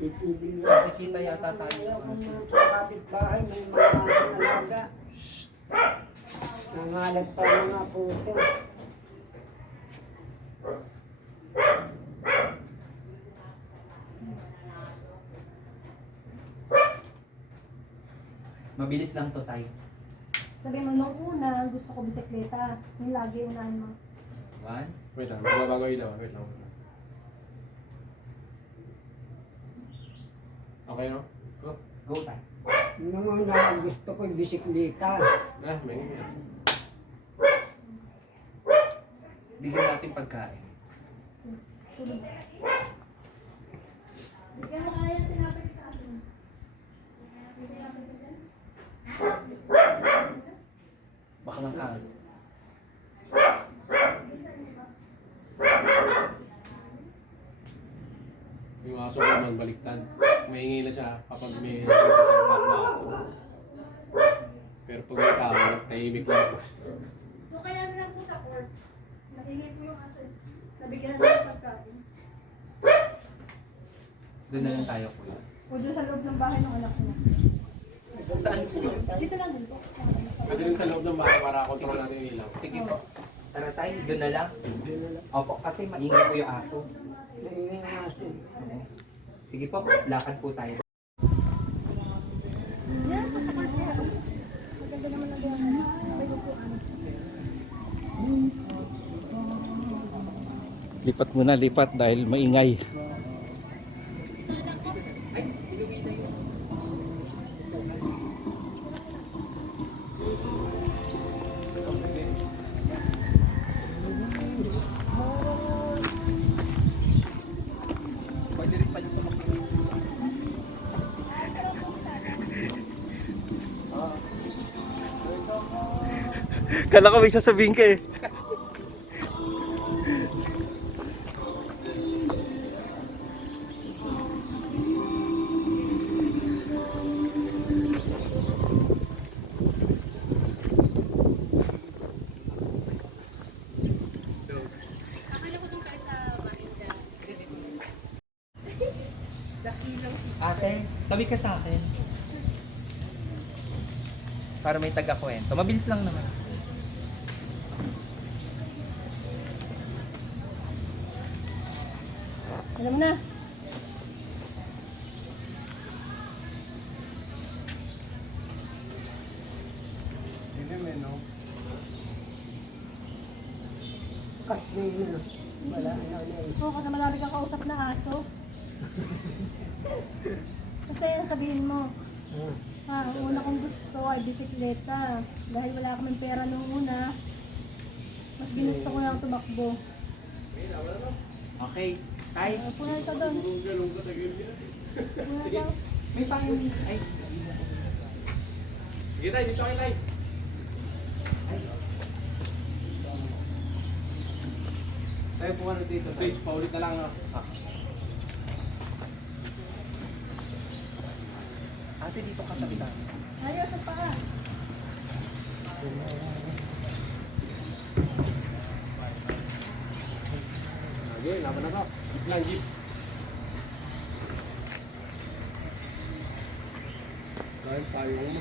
Ibibili lang. Nakikita yata tayo. Ayaw ko na sa kapitbahay, may mga asong alaga. Nangalat pa mga puto. Mabilis lang to tayo. Sabi mo, nung una, gusto ko bisikleta. Yung lagi unahan mo. 1. Wait lang, magbabago ilaw. Wait lang. Okay, no? Go. Go tayo. Nung una, gusto ko bisikleta. Maingay aso. Bigyan natin pagkain. Tulog. Bigyan mo kaya tinapay sa asin. Baka lang kaso. Yung aso ko naman baliktad. Maingay na siya kapag may nakita siyang kapwa aso. Pero pag may tao, tahimik lang po. Yung kaya lang po sa court, nakingit po yung aso. Nabigyan na ng pagkain. Doon na lang tayo, kuya. O doon sa loob ng bahay ng anak niya. Saan po yun? Dito lang din po. Pwede rin sa loob ng bahay para kontrol natin yung ilaw. Sige po. Tara tayo, doon na lang. Opo, kasi maingay po yung aso. Naingay ang aso. Sige po, lakad po tayo. Yan, sa court niya. Maganda naman ang biyahe. May upuan. Lipat muna, lipat dahil maingay. Pwede rin pala tumakbo. Kala ko may sasabihin ka eh. Ate, tabi ka sa akin. Para may taga-kwento. Mabilis lang naman. Alam na. Hindi naman, no? Cut na yun. Wala na ulit. Oo, kasi marami kang kausap na aso. Kasi sabihin mo, ang una kong gusto ay bisikleta. Dahil wala kaming pera nung una, mas ginusto ko lang tumakbo. Okay, tay. Punay ka doon. Punay ka. May pangin. Ay, Sige tayo, dito kayo tayo. Tayo po ano dito. Please, paulit na lang. ate dito ka tabi tayo. Ayos sa paa. Okay, laban na to. Jeep lang, jeep. Dahil tayo mo.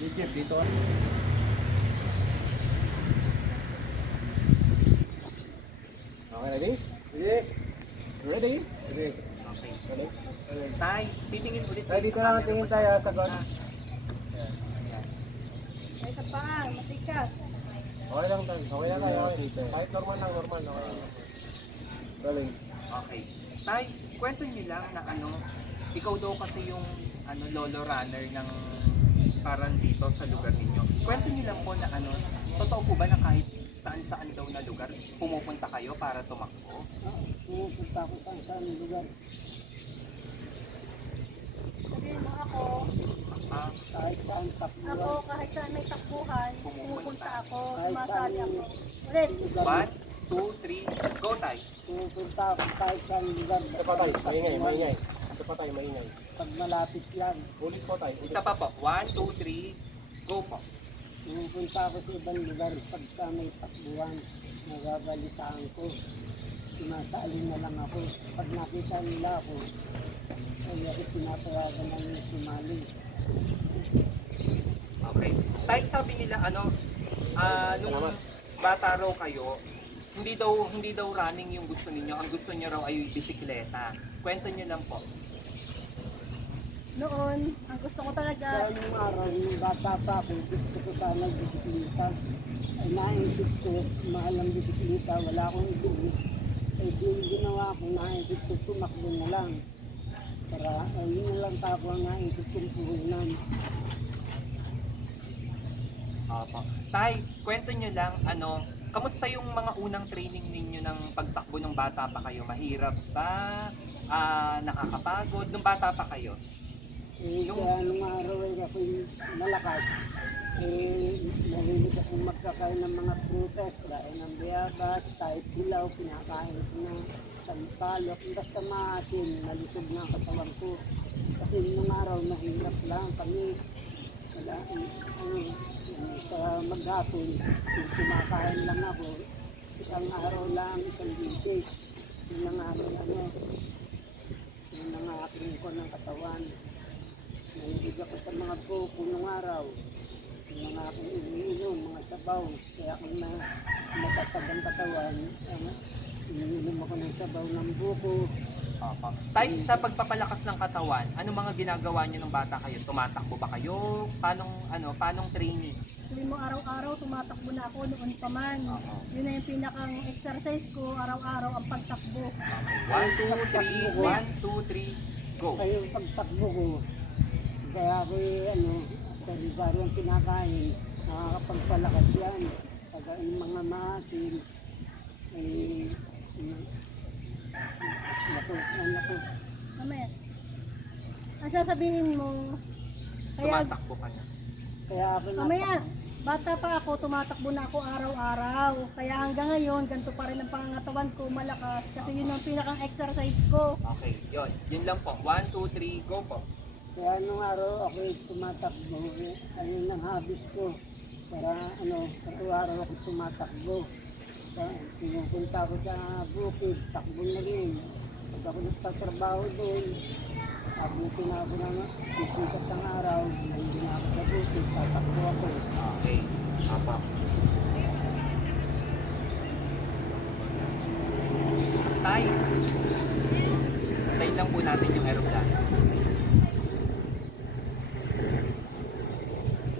Jeep, dito. Okay, ready? Ready? Ready? Ready. Okay. Tay, titingin ulit. Tayo dito lang ang tingin tayo sa God. Ayos sa paa, matikas. Okay lang tayo. Okay lang tayo. Okay. Kahit normal lang, normal. Okay lang. Galing. Okay. Tay, kwento niyo lang na ikaw daw kasi yung lolo runner ng parang dito sa lugar ninyo. Kwento niyo lang po na totoo po ba na kahit saan daw na lugar pumupunta kayo para tumakbo? Pupunta ako sa lugar. Sabihin mo ako, Ah, Kahit saan takbuhan. ako kahit saan may takbuhan, pumupunta ako, Kahit sumasali saan ako. Ulit. 1, 2, 3, go Tay! Pupunta ako kahit saan lugar. Isa pa tayo, maingay. Isa pa tayo, maingay. Pag malapit lang, Ulit po tayo. Isa pa po, 1, 2, 3, go po! pupunta ako sa ibang lugar. Pagka may takbuhan, nagabalitaan ko. Sumasali na lang ako. Pag nakita nila ako, ay ako pinapayagan na yung sumali. Okay. Tay, sabi nila nung bata raw kayo, hindi daw running yung gusto ninyo. Ang gusto niyo raw ay bisikleta. Kwento niyo lang po. Noon, ang gusto ko talaga, Kaya nung araw, nung bata pa ako, gusto ko sana bisikleta. Ay naisip ko, mahal ang bisikleta, wala akong ibig. Ay yung ginawa ko, naisip ko, tumakbo na lang. Para, yun na lang ako ang naisip kong puhunan. Opo. Tay, kwento niyo lang, kamusta yung mga unang training ninyo ng pagtakbo ng bata pa kayo? Mahirap ba? Nakakapagod? Nung bata pa kayo? Kaya nung araw ay ako'y malakas. Narinig akong magkakain ng mga prutas, dahil ng bayabas, kahit hilaw, pinakain ko ng sampalok. Basta maasin, nalisog na ang katawan ko. Kasi nung araw, mahirap lang kami. Wala, sa maghapon, kung kumakain lang ako, isang araw lang, isang bisis. Yun ang aking yun ang aking ko ng katawan. Nahilig ako sa mga buko nung araw. Yung mga aking iniinom, mga sabaw. Kaya kung matatagang katawan, iniinom ako ng sabaw ng buko. Opo. Tay, sa pagpapalakas ng katawan, ano mga ginagawa niyo ng bata kayo? Tumatakbo ba kayo? Paanong training? sabihin mo araw-araw, tumatakbo na ako noon pa man. Oo. Yun na yung pinakang exercise ko, araw-araw ang pagtakbo. 1, 2, 3, 1, 2, 3, go! Kaya yung pagtakbo ko, kaya ako sari-sari ang kinakain, nakakapagpalakas yan. Pag yung mga maasin, naku. Mamaya. Ang sasabihin mo, kaya Tumatakbo ka na. Kaya ako mamaya, bata pa ako, tumatakbo na ako araw-araw. Kaya hanggang ngayon, ganito pa rin ang pangangatawan ko, malakas. Kasi yun ang pinakang exercise ko. Okay, yun lang po. 1, 2, 3, go po. Kaya nung araw ako tumatakbo, ayun ang habis ko. Para araw ako tumatakbo. Pinupunta ako sa bukid, takbo na rin. Pag ako nagtatrabaho doon, abutin na ako ng sisikat ng araw, hindi na ako sa bukid, tatakbo ako. Okay, apa. Tay, tayo lang po natin yung aeroplano.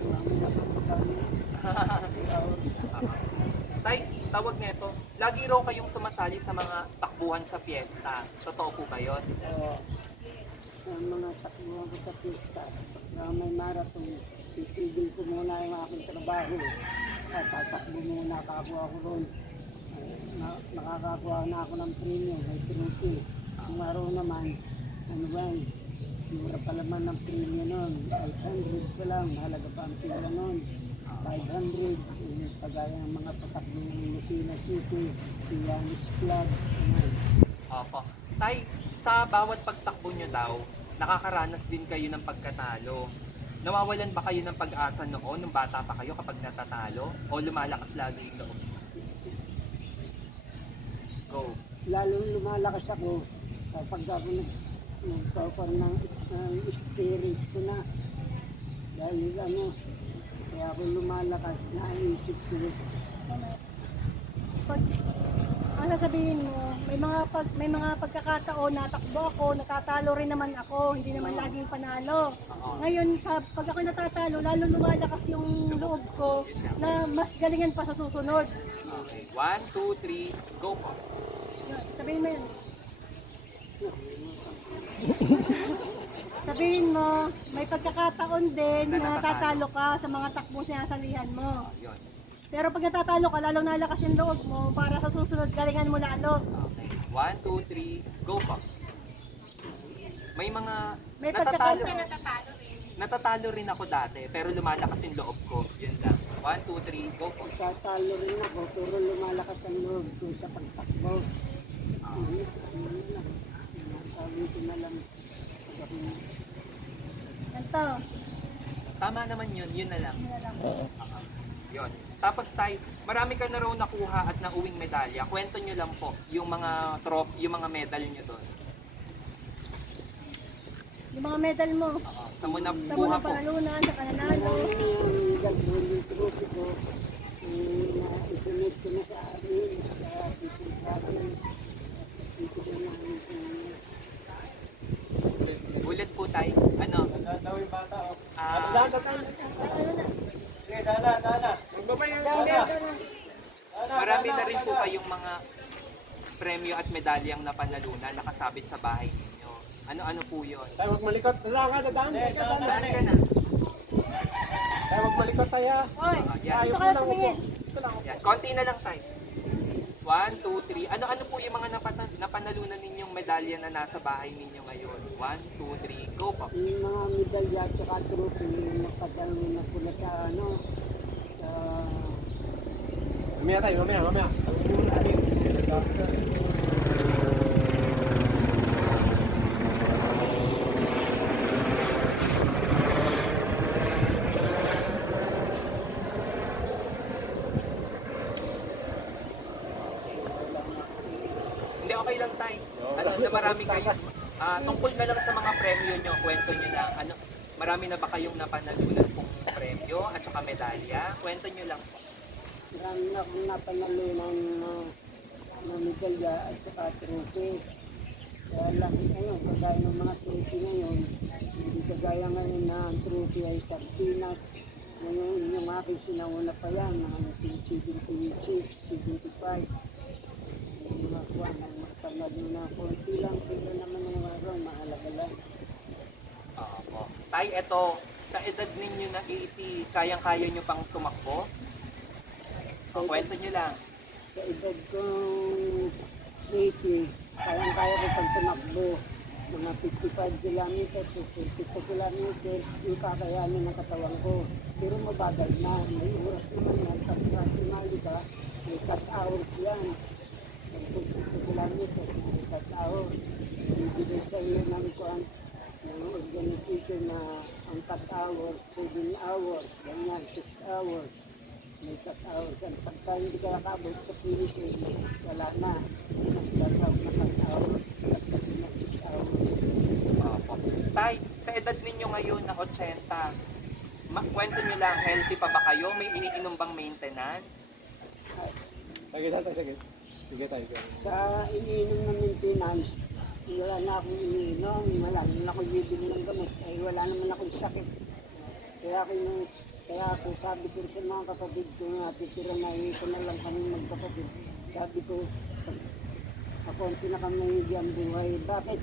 Marami na po kami. Tay, tawag nito, lagi raw kayong sumasali sa mga takbuhan sa piyesta. Totoo po ba yun? Ang mga takbuhan ko sa pista, na may marathon, titigil ko muna yung aking trabaho. At tatakbo muna ako ron. Nakakakuha na ako ng premium, may trophy. Ang araw naman, mura pa naman ng premium nun. 500 pa lang, mahalaga pa ang pila nun. 500, pagaya ng mga patakbo ng Lucena City, Pianis Club. Opo. Tay, sa bawat pagtakbo nyo daw, nakakaranas din kayo ng pagkatalo. Nawawalan ba kayo ng pag-asa noon, nung bata pa kayo kapag natatalo? O lumalakas lagi yung loob? Go. Lalong lumalakas ako kapag ako nagkakaroon ng spirit ko na. Dahil kaya ako lumalakas, naisip ko. Pag, ang sasabihin mo, may mga pagkakataon natakbo ako, natatalo rin naman ako, hindi naman laging panalo. Ngayon, pag ako natatalo, lalo lumalakas yung loob ko na mas galingan pa sa susunod. Okay. 1, 2, 3, go po. Sabihin mo yun. Sabihin mo, may pagkakataon din na natatalo ka sa mga takbong sinasalihan mo. Yun. Pero pag natatalo ka, lalong nalakas yung loob mo para sa susunod galingan mo lalo. Okay. 1, 2, 3, go po. May mga May natatalo. pagkakanta. Natatalo rin ako dati, pero lumalakas yung loob ko. Yun lang. 1, 2, 3, go po. Tatalo rin ako, pero lumalakas ang loob ko sa pagtakbo. Sabi ko na lang. Ganito. Tama naman yun, yun na lang. Oo. Yun. Tapos tayo, marami ka na raw nakuha at nauwing medalya. Kwento nyo lang po yung mga yung mga medal nyo doon. Yung mga medal mo. Sa mo Sa mga nakuha po. panalunan, sa kananalo. Ang gagawin trophy ko, isunod ko na sa amin, sa people sa amin. Dito ko na Ulit po tayo. Ano? Daw yung bata, oh. Sige, dala. Magbabay ang dala. Marami na rin po kayong mga premyo at medalyang napanalunan nakasabit sa bahay ninyo. Ano-ano po yun? Tayo huwag malikot. Dadaan. Saan ka na? Tayo huwag malikot tayo. Hoy, Yan. dito kayo tumingin. Yan. Konti na lang tayo. 1, 2, 3. Ano-ano po yung mga napanalunan ninyong medalya na nasa bahay ninyo ngayon? 1, 2, 3, go po. yung mga medalya at saka trophy, napadalo na ko na sa ano, sa Mamaya tayo, mamaya. Hindi, okay lang tayo. Na marami kayo. Tungkol na lang sa mga premyo nyo, kwento nyo lang. Marami na ba kayong napanalunan pong premyo at saka medalya? Kwento nyo lang po. marami na akong napanalunan na medalya at saka trophy. Kaya lang ngayon, kagaya ng mga trophy ngayon, hindi kagaya ngayon na ang trophy ay sardinas. Ngayon, yung aking sinauna pa yan, mga 1976, 75. Yung mga kuha ng napanalunan ko. Silang pero naman ng araw, mahalaga lang. Opo. Tay, eto, sa edad ninyo na 80, kayang-kaya nyo pang tumakbo? Kwento nyo lang. Sa edad kong 80, kayang-kaya ko pag tumakbo. Mga 55 kilometers to 42 kilometers, yung kakayanin ng katawan ko. Pero mabagal na, may oras naman yan. Pag rationally ka, may cut hours yan. 42 kilometers, may cut hours. Ibigay sa iyo ng kuhan, ng organization na ang cut hours, 7 hours, ganyan, 6 hours. May cut hours. At pagka hindi ka nakabot sa finish, wala na. Mas gagaw na cut hours. At kasi na 6 hours. Opo. Tay, sa edad ninyo ngayon na 80, kwento nyo lang, healthy pa ba kayo? May iniinom bang maintenance? Sige tayo. Sa iniinom ng maintenance, wala na akong iniinom, wala naman ako bibili ng gamot, ay wala naman akong sakit. Kaya ako sabi ko sa mga kapatid ko na titira na ito na lang kami magkapatid. Sabi ko, ako ang pinakamahigi ang buhay. Bakit?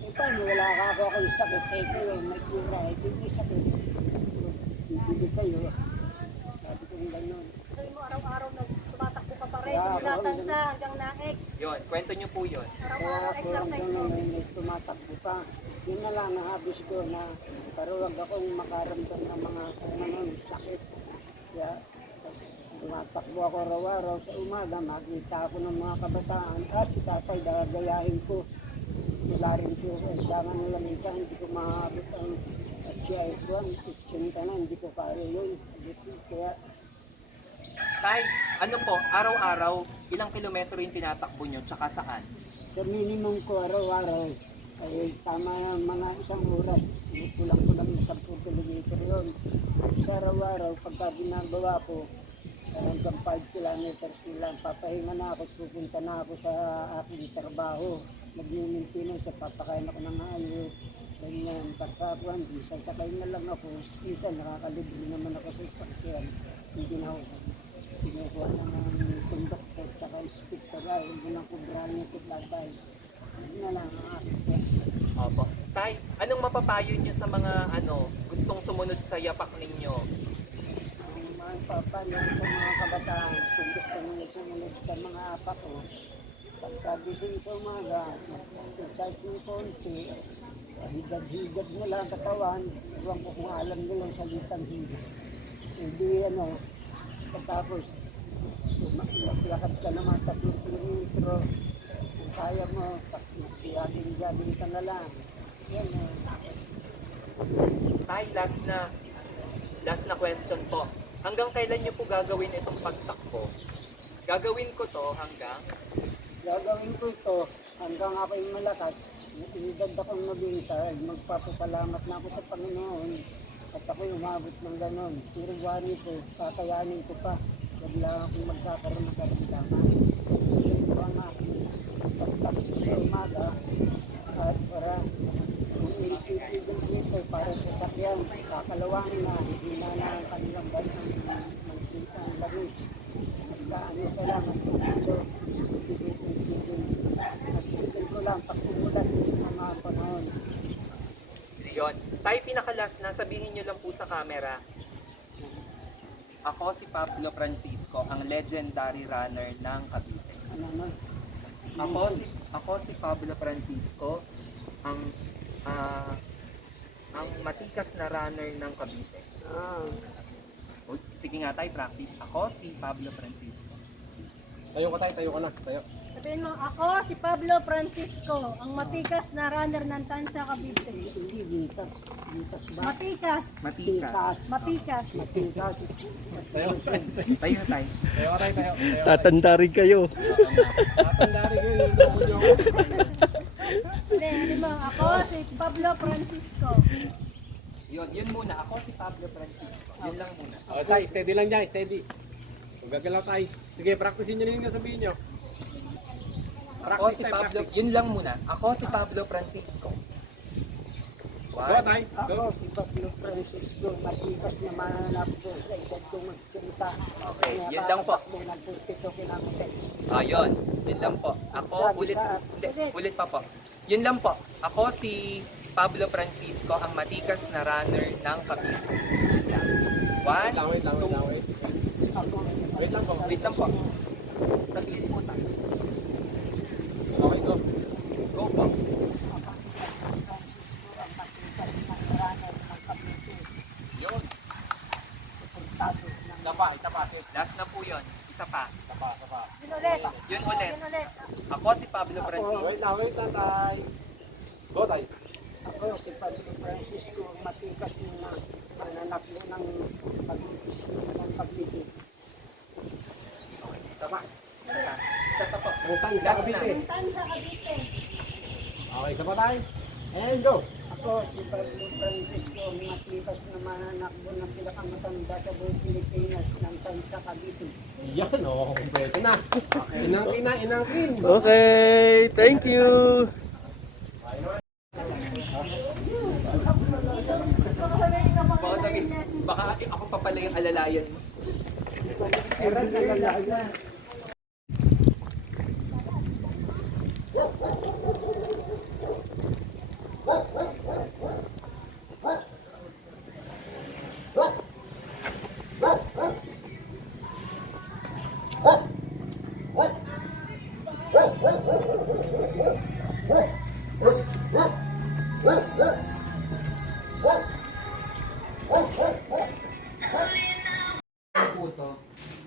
Eh paano wala ka ako akong sakit? Eh kayo, may kura, eh may sakit. Bibili kayo. Sabi ko gano'n. Sabi mo, araw-araw na tumatakbo ka pa rin. Yeah, Simula oo, tansa hanggang naik. Yun, kwento nyo po yun. Kaya Araw-araw ako exercise mo. hanggang may tumatakbo pa. Yun na lang ang habis ko na paruwag akong makaramdam ng mga sakit. Kaya tumatakbo ako araw-araw sa umaga, makita ako ng mga kabataan at si tatay gagayahin ko. Wala rin ko, kailangan ng lamita, hindi ko mahabot ang GI1, 16 ka na, hindi ko kaya yun. Kaya Tay, ano po, araw-araw, ilang kilometro yung tinatakbo nyo, tsaka saan? sa minimum ko araw-araw, ay tama ng mga isang oras, kulang-kulang na 10 kilometer yun. Sa araw-araw, pagka ginagawa ko, hanggang 5 kilometers lang, papahinga na ako, pupunta na ako sa aking trabaho. Mag-maintenance, papakain ako ng ayos, ganyan, pagkakuan, minsan sakay na lang ako, minsan nakakalibre naman ako sa sakyan, hindi na ako kinukuha ng konduktor, saka inspector, hindi na kubrahan yung kutlatay. Hindi na lang ang aking. Opo. Tay, anong mapapayo nyo sa mga gustong sumunod sa yapak ninyo? Ang papanin sa mga kabataan kung gusto nyo sumunod sa mga apak ko. Pagkagising sa umaga, mag-exercise ng konti, higad-higad mo lang katawan, ewan ko kung alam nyo yung salitang higad. Hindi pagkatapos, maglakad ka naman 3 kilometro, kung kaya mo, mag-jogging ka na lang. Yan Tay, last na question po. Hanggang kailan niyo po gagawin itong pagtakbo? Gagawin ko to hanggang Gagawin ko ito hanggang ako'y malakas. Inidad akong mabintay, magpapasalamat na ako sa Panginoon at ako'y umabot ng ganon. Pero wari ko, kakayanin ko pa. Huwag lang akong magkakaroon ng karamdaman. Ito ang aking pagtakbo sa umaga at para kung inipitigil dito para sa sakyan, kakalawangin na, hindi na ang kanilang banang magkita ang langis. Magkaano ka lang at ito, nagtitigil ko lang pagkumulat ng mga panahon. yun. Tay, pinakalas na, sabihin niyo lang po sa camera. Ako si Pablo Francisco, ang legendary runner ng Cavite. Ano naman? Ako si Pablo Francisco, ang matikas na runner ng Cavite. Uy, sige nga tayo, practice. Ako si Pablo Francisco. Tayo ka tayo ka na. Tayo. Sabihin mo, ako si Pablo Francisco, ang matikas na runner ng Tansa Cavite. Hindi, gitas. Gitas ba? Matikas. Matikas. Matikas. Matikas. Tayo. Tayo na tayo. Tayo ka tayo. Tatanda rin kayo. Tatanda rin kayo. Yung double nyo ako. Hindi mo, ako si Pablo Francisco. Yun muna. Ako si Pablo Francisco. Yun lang muna. Okay, tayo. Steady lang dyan. Steady. Huwag gagalaw tayo. Sige, practicein nyo rin yung sabihin nyo. Ako si Pablo, yun lang muna. Ako si Pablo Francisco. Go, One, tayo. Go. Ako si Pablo Francisco, matikas na mananap ko sa edad kong magsalita. Okay, yun lang po. Nakakatakbo ng 42 kilometers. Yun. Yun lang po. Ako, ulit pa po. Yun lang po. Ako si Pablo Francisco, ang matikas na runner ng Cavite. One, Wait lang. Ako, Wait lang po. wait lang po. Sabihin mo tayo. Okay, go. Go po. Yun. Itapa. Last na po yun. Isa pa. Yun ulit. Yun ulit. Yun ulit. Ako si Pablo Francisco. Wait lang, tayo. Go, tayo. ako si Pablo Francisco, matikas na mananap ko ng pag-iisip ng pagbibig. Tama. Isa pa po. Utang sa Last na. Cavite. Tansa Cavite. Okay, isa pa tayo. And go. Ako si Pablo Francisco, matikas na mananakbo ng pinakamatanda sa buong Pilipinas ng Tansa Cavite. Yan, kompleto na. Inangkin. Okay, thank you. Baka ako pa pala yung alalayan mo. Pero nalalayan. Po to,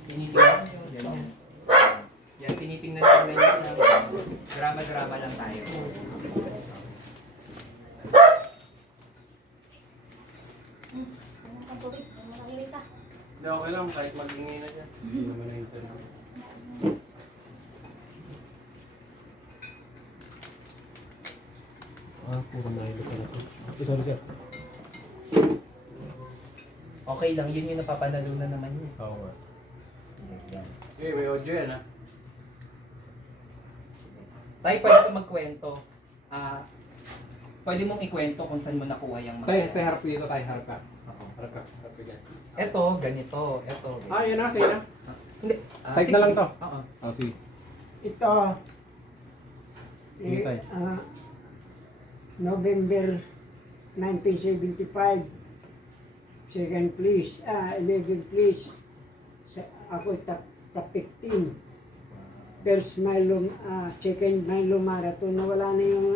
tinitingnan nyo, ganyan. Yan, tinitingnan nyo lang. Drama-drama lang tayo. Hindi, okay lang. Kahit mag-ingay na siya. Hindi naman na interview. Puro nahilo ka na ito. Sorry, sir. Okay lang, yun yung napapanalunan naman yun. Oo nga. Sige, yan. Okay, may audio yan ha. Tayo pwede ko magkwento. Pwede mong ikwento kung saan mo nakuha yung Tayo, harap dito tayo. Harap ka. Oo. Harap ka. Harap ka dyan. Ito, ganito. Ito. Yan na. Sige na. Hindi. Type sige. na lang to. Oo. Sige. Ito, Sige, tayo. November 1975. Second place, 11 place. Ako top 15. First Milo, second Milo Marathon, nawala na yung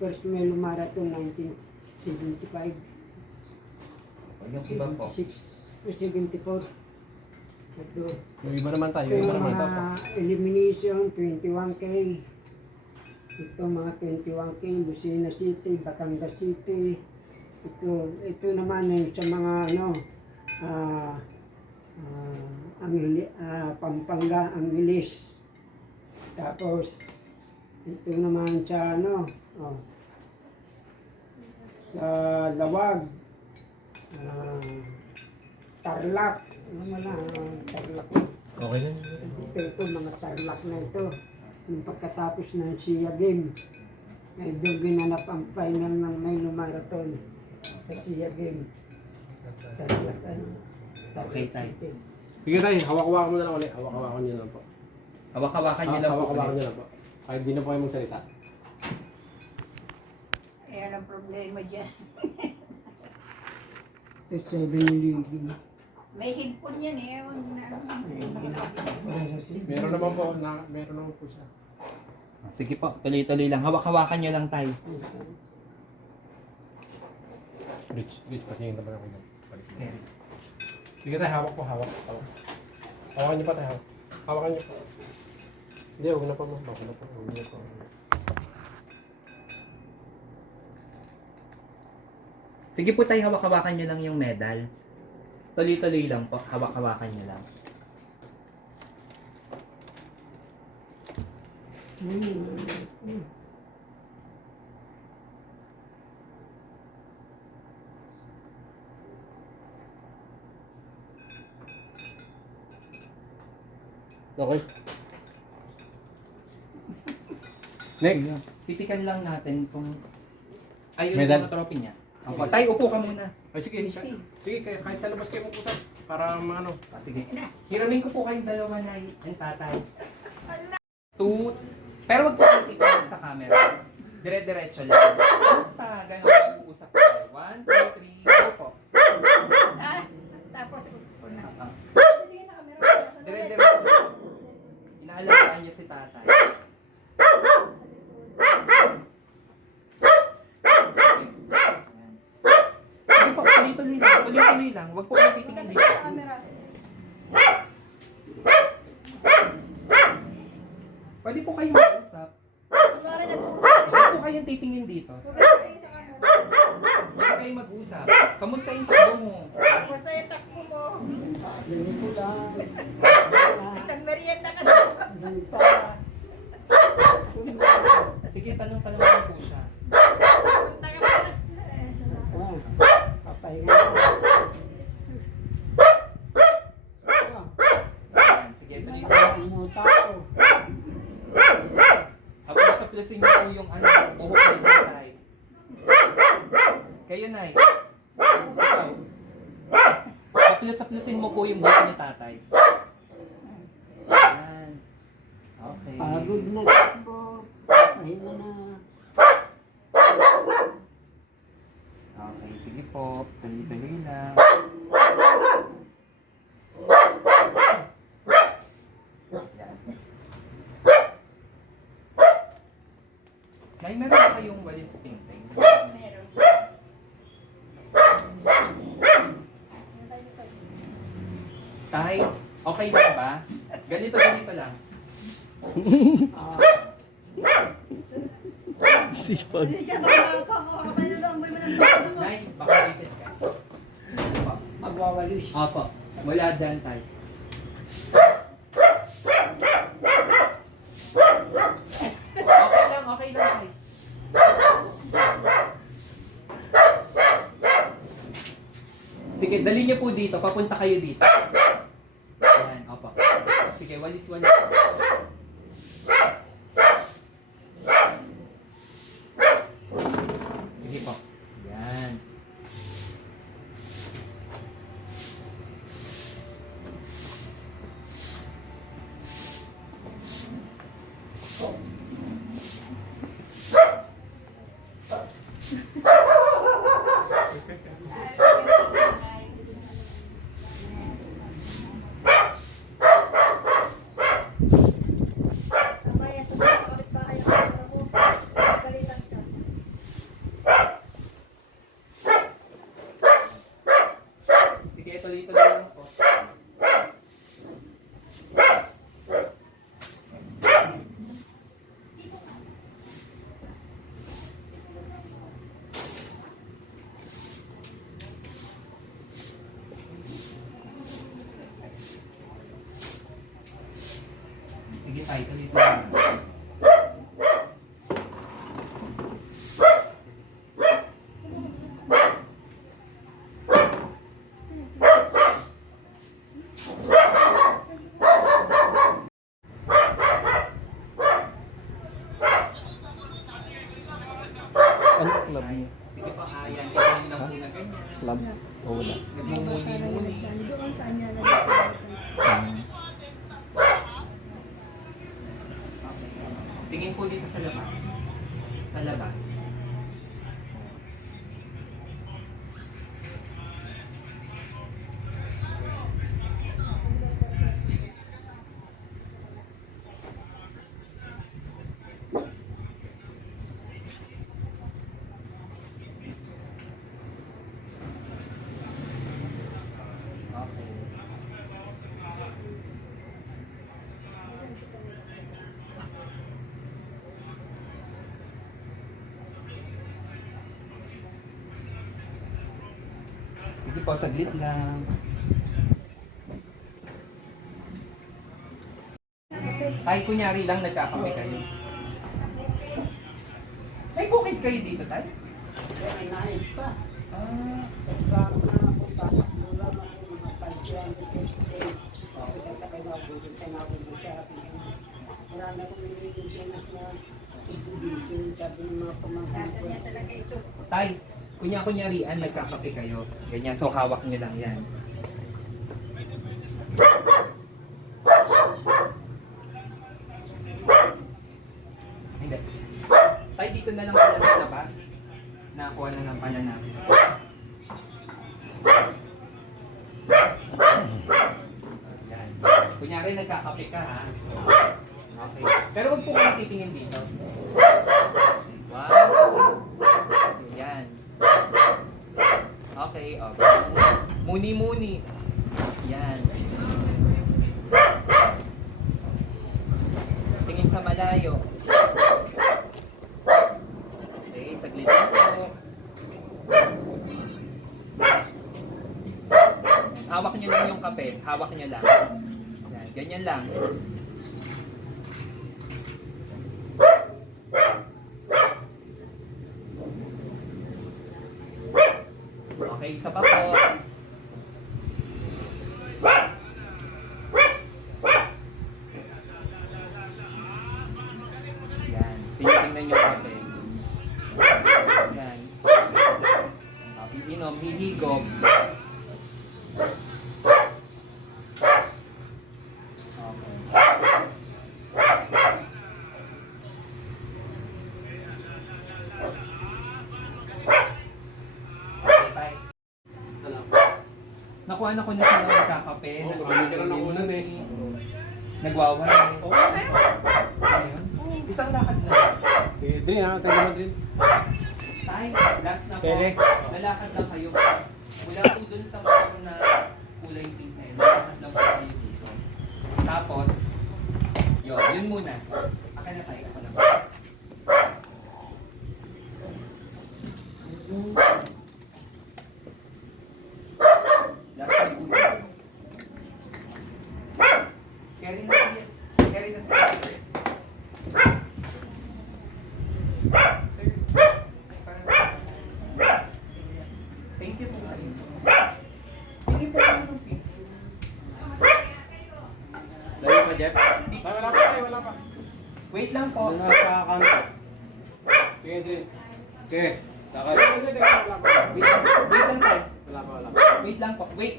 first Milo Marathon 1975. Yung iba po. 74. Ito. Yung iba naman tayo, Ito yung iba yung naman. mga elimination, 21K. Ito mga 21K, Lucena City, Batangas City. Ito naman yung sa mga Pampanga, Angeles. Tapos, ito naman sa sa Lawag, Tarlac. Tarlac. Okay lang. Ito, mga Tarlac na ito. Nung pagkatapos ng SIA Game, ay doon ginanap ang final ng Milo Marathon sa SIA Game. Tarlac, Okay, tayo. Sige tayo, hawak-hawakan mo na lang ulit. Hawak-hawakan nyo lang po. Hawak-hawakan niyo lang po. Hawak-hawakan nyo lang po. Kahit di na po kayo magsalita. Eh, anong problema dyan? Ito, 7 May headphone yan eh. Ewan na. Meron naman po siya. Sige po, tuloy-tuloy lang. Hawak-hawakan niyo lang tayo. Rich, pasingin naman ako yun. Sige tayo, hawak. Hawakan niyo pa tayo. Hawakan niyo pa. Hindi, huwag na pa mo. Huwag na pa. Sige po tayo, hawak-hawakan niyo lang yung medal. Tuloy-tuloy lang po, hawak-hawakan niyo lang. Okay. Next. Titikan lang natin kung... Ayun Medal. yung mga trophy niya. Opo, tayo, upo ka muna. Ay, sige. Sige, kahit sa labas kayo mag-usap. Para maano. Sige. Hiramin ko po kayong dalawa na yung tatay. 2. Pero wag po kayo titignan sa camera. Dire-diretso lang. Basta, gano'n. Uusap ko. 1, 2, 3, go po. Tapos, una. Dire-diretso. Inaalagaan niya si tatay. Sige po, tuloy-tuloy lang. Tuloy-tuloy lang. Wag po kayo titingin dito. Pwede po kayong mag-usap. Huwag po kayong titingin dito. Huwag kayong mag-usap. Kamusta yung takbo mo? Basta yung takbo mo. Ganito lang. Nagmerienda ka na. Sige, tanong-tanong lang po siya. Punta ka pa. Papahinga na. Ayan, sige, tuloy po. Inuta ko. Habang sa plusin niyo po yung buhok ni tatay. Kayo, Nay. Ikaw. Sa-plusin mo po yung buhok ni tatay. Ayan. Okay. Pagod na takbo. Pahinga na. Okay, sige po. Tuloy-tuloy lang. Ayan. Nay, meron ba kayong walis tingting? Tay, okay lang ba? Ganito lang. Sipag. Hindi ka makakapanood mo ng bata mo. Nay, baka ipit ka. Opo. Magwawalis. Opo. Wala dyan, tay. Okay lang, tay. Sige, dali niyo po dito. Papunta kayo dito. Ayan, opo. Sige, walis-walis. Sige po. Yan. club niya. Sige po, ayan. Ganyan lang po na ganyan. Club? O wala? Nagmumuni-muni. Doon saan niya lang. Tingin po dito sa labas. Sa labas. Okay. Sige po, saglit lang. Tay, kunyari lang nagkakape kayo. May bukid kayo dito, tay? Kaya nais pa. Ah, Reklamo na ako, tatakbo lang ako mga 500 stay. Tapos sa sakay na ako, punta na ako doon sa akin. Marami akong nililiginas na exhibition, sabi ng mga pamangkin ko. tay, kunyarian nagkakape kayo. Ganyan, so hawak nyo lang yan. Hindi. Tay, dito na lang pala sa labas. Nakakuha na lang pala namin. Yan. Kunyari nagkakape ka ha. Okay. Pero wag po kayo titingin dito. Wow. Yan. Okay, okay. Muni-muni. Yan. Tingin sa malayo. Okay, saglit lang po. Hawak nyo lang yung kape. Hawak nyo lang. Yan, ganyan lang. Okay, isa pa po. Yan, tinitingnan nyo kape. Yan. Inom, hihigop. Okay. Okay, bye. Nakuha na ko na sila magkakape. Oo, marami ka na nakunan eh. Nagwawala. Ayun. Isang lakad na. Drin ha, tayo naman Drin. Time, last na po. Pele. Lalakad lang kayo. Mula po dun sa mga na kulay pink na yun. Lalakad lang po kayo dito. Tapos, yun muna. Akin na tayo. Ako na ba? Last na po. Carry na siya. Carry na siya. Sir, ay parang... Thank you po sa inyo. Hindi po kami ng picture. Dali pa, Jeff. Wala pa tayo, wala pa. Wait lang po. Doon na sa counter. Sige, Drin. Okay. Lakad. Hindi, wala pa. Wait lang tayo. Wala pa, wala pa. Wait lang po. Wait.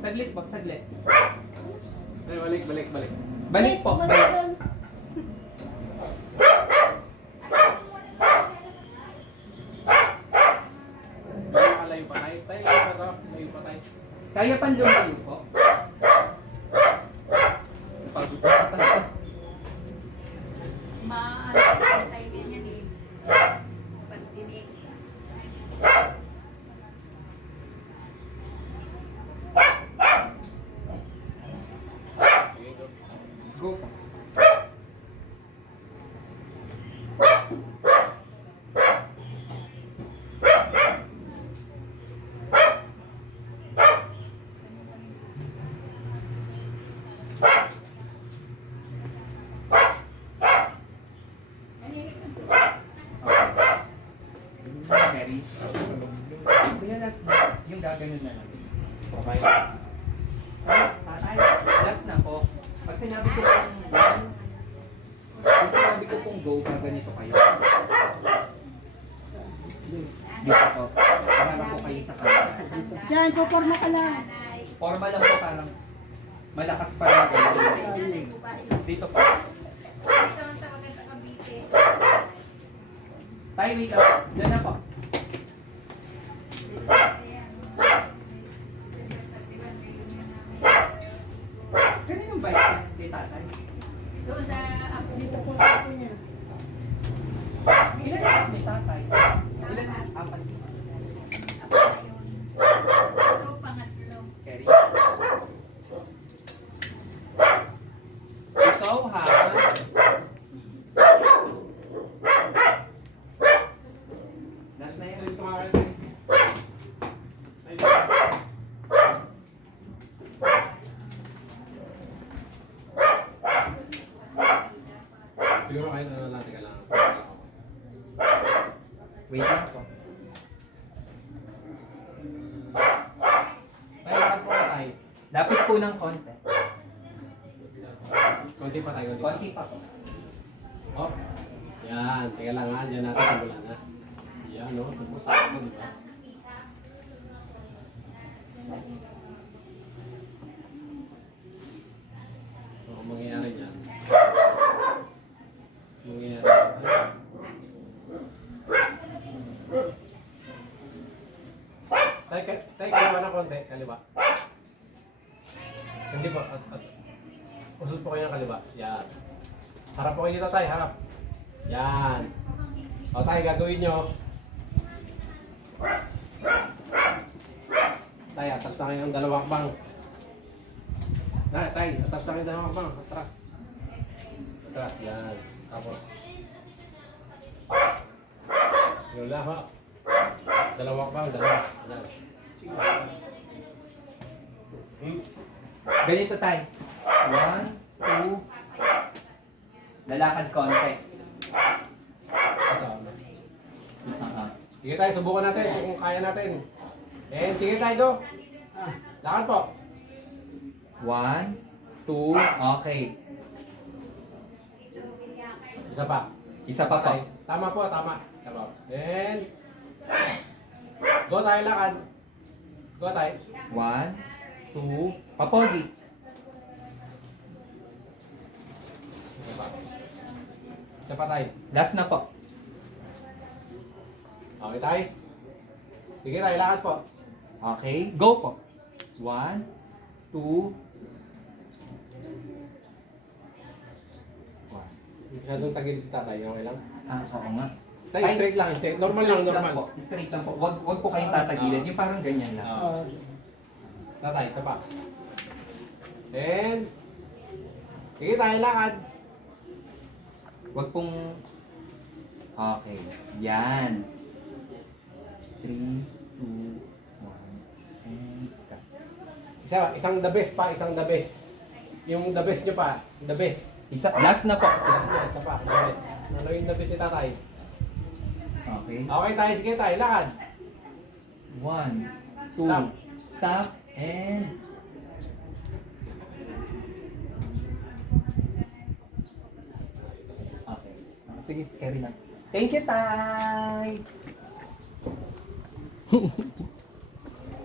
Saglit, wag saglit. Ay, balik. Balik po. Balik. Nakalayo pa tayo. Tayo, layo pa to. Layo pa tayo. Kaya pang lumayo po. Pagod pa sa tayo. Tayo ganyan eh. Pagdinig. Go. Mary. Kuya, last na. Yung gaganon na lang. Okay. So, tatay, last na po. Pag sinabi ko pong one, pag sinabi ko pong go, gaganito kayo. Dito po. Para po kayo sa kanya. Diyan, puporma ka lang. Formal lang po parang malakas pa rin kayo. Dito po. Ito ang tawagan sa Cavite. Tayo, wait lang. Diyan na po. Kaninong bike kay tatay? Doon sa ako. Dito po sa ako niya. Ilan na kay tatay? Ilan na? Apat. Ako na yun. Pero pangatlo. Kerry. Ikaw ha? Last na yun. Siguro kahit ano lang, teka lang. Wait lang po. Tayo, lakad po na tayo. Lapit po ng konti. Konti pa tayo, Konti pa po. Oh. Yan, teka lang ha. Diyan natin simulan ha. Yan, no? Tapos ako, di ba? So, ang mangyayari niyan. Mangyayari niyan. Tay, kaliwa na konti. Kaliwa. Hindi po. Usod po kayo ng kaliwa. Yan. Harap po kayo dito, tay. Harap. Yan. O, tay, gagawin nyo. Tay, atras na kayo ng dalawang hakbang. Tay, atras na kayo ng dalawang hakbang. Atras. Atras, yan. Tapos. Yun lang, ha. Dalawang hakbang, dalawa. Yan. Ganito tayo. 1, 2. Lalakad konti. Ito, ano. Sige tayo, subukan natin kung kaya natin. And sige tayo, go. Lakad po. 1, 2. Okay. Isa pa. Isa pa po. Tay. Tama po, tama. Isa pa. And go tayo, lakad. Go tayo. 1, 2. Papogi. Isa pa. Isa pa tayo. Last na po. Okay tayo. Sige tayo, lakad po. Okay. Go po. 1, 2. Masyadong tagil si tatay. Okay lang? Oo nga. Tayo, straight lang. Straight. Normal lang, Straight normal. po. Straight lang po. Wag po kayong tatagilan. Yung parang ganyan lang. Tatay, isa pa. And sige tayo, lakad. Wag pong... Okay. Yan. 3, 2, 1. And cut. Isang the best pa, isang the best. Yung the best nyo pa, the best. Last na po. Isa pa, the best. Ano yung the best ni tatay? Okay. Okay tayo, sige tayo, lakad. 1, 2. Stop. Stop. And... Okay. Sige, carry lang. Thank you, Tay!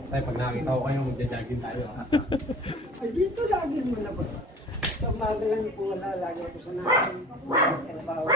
Tay, pag nakita ko kayo, magja-jogging tayo. Ay, dito lagi mo na ba? Sa umaga lang po wala, lagi ako sa natin. Trabaho.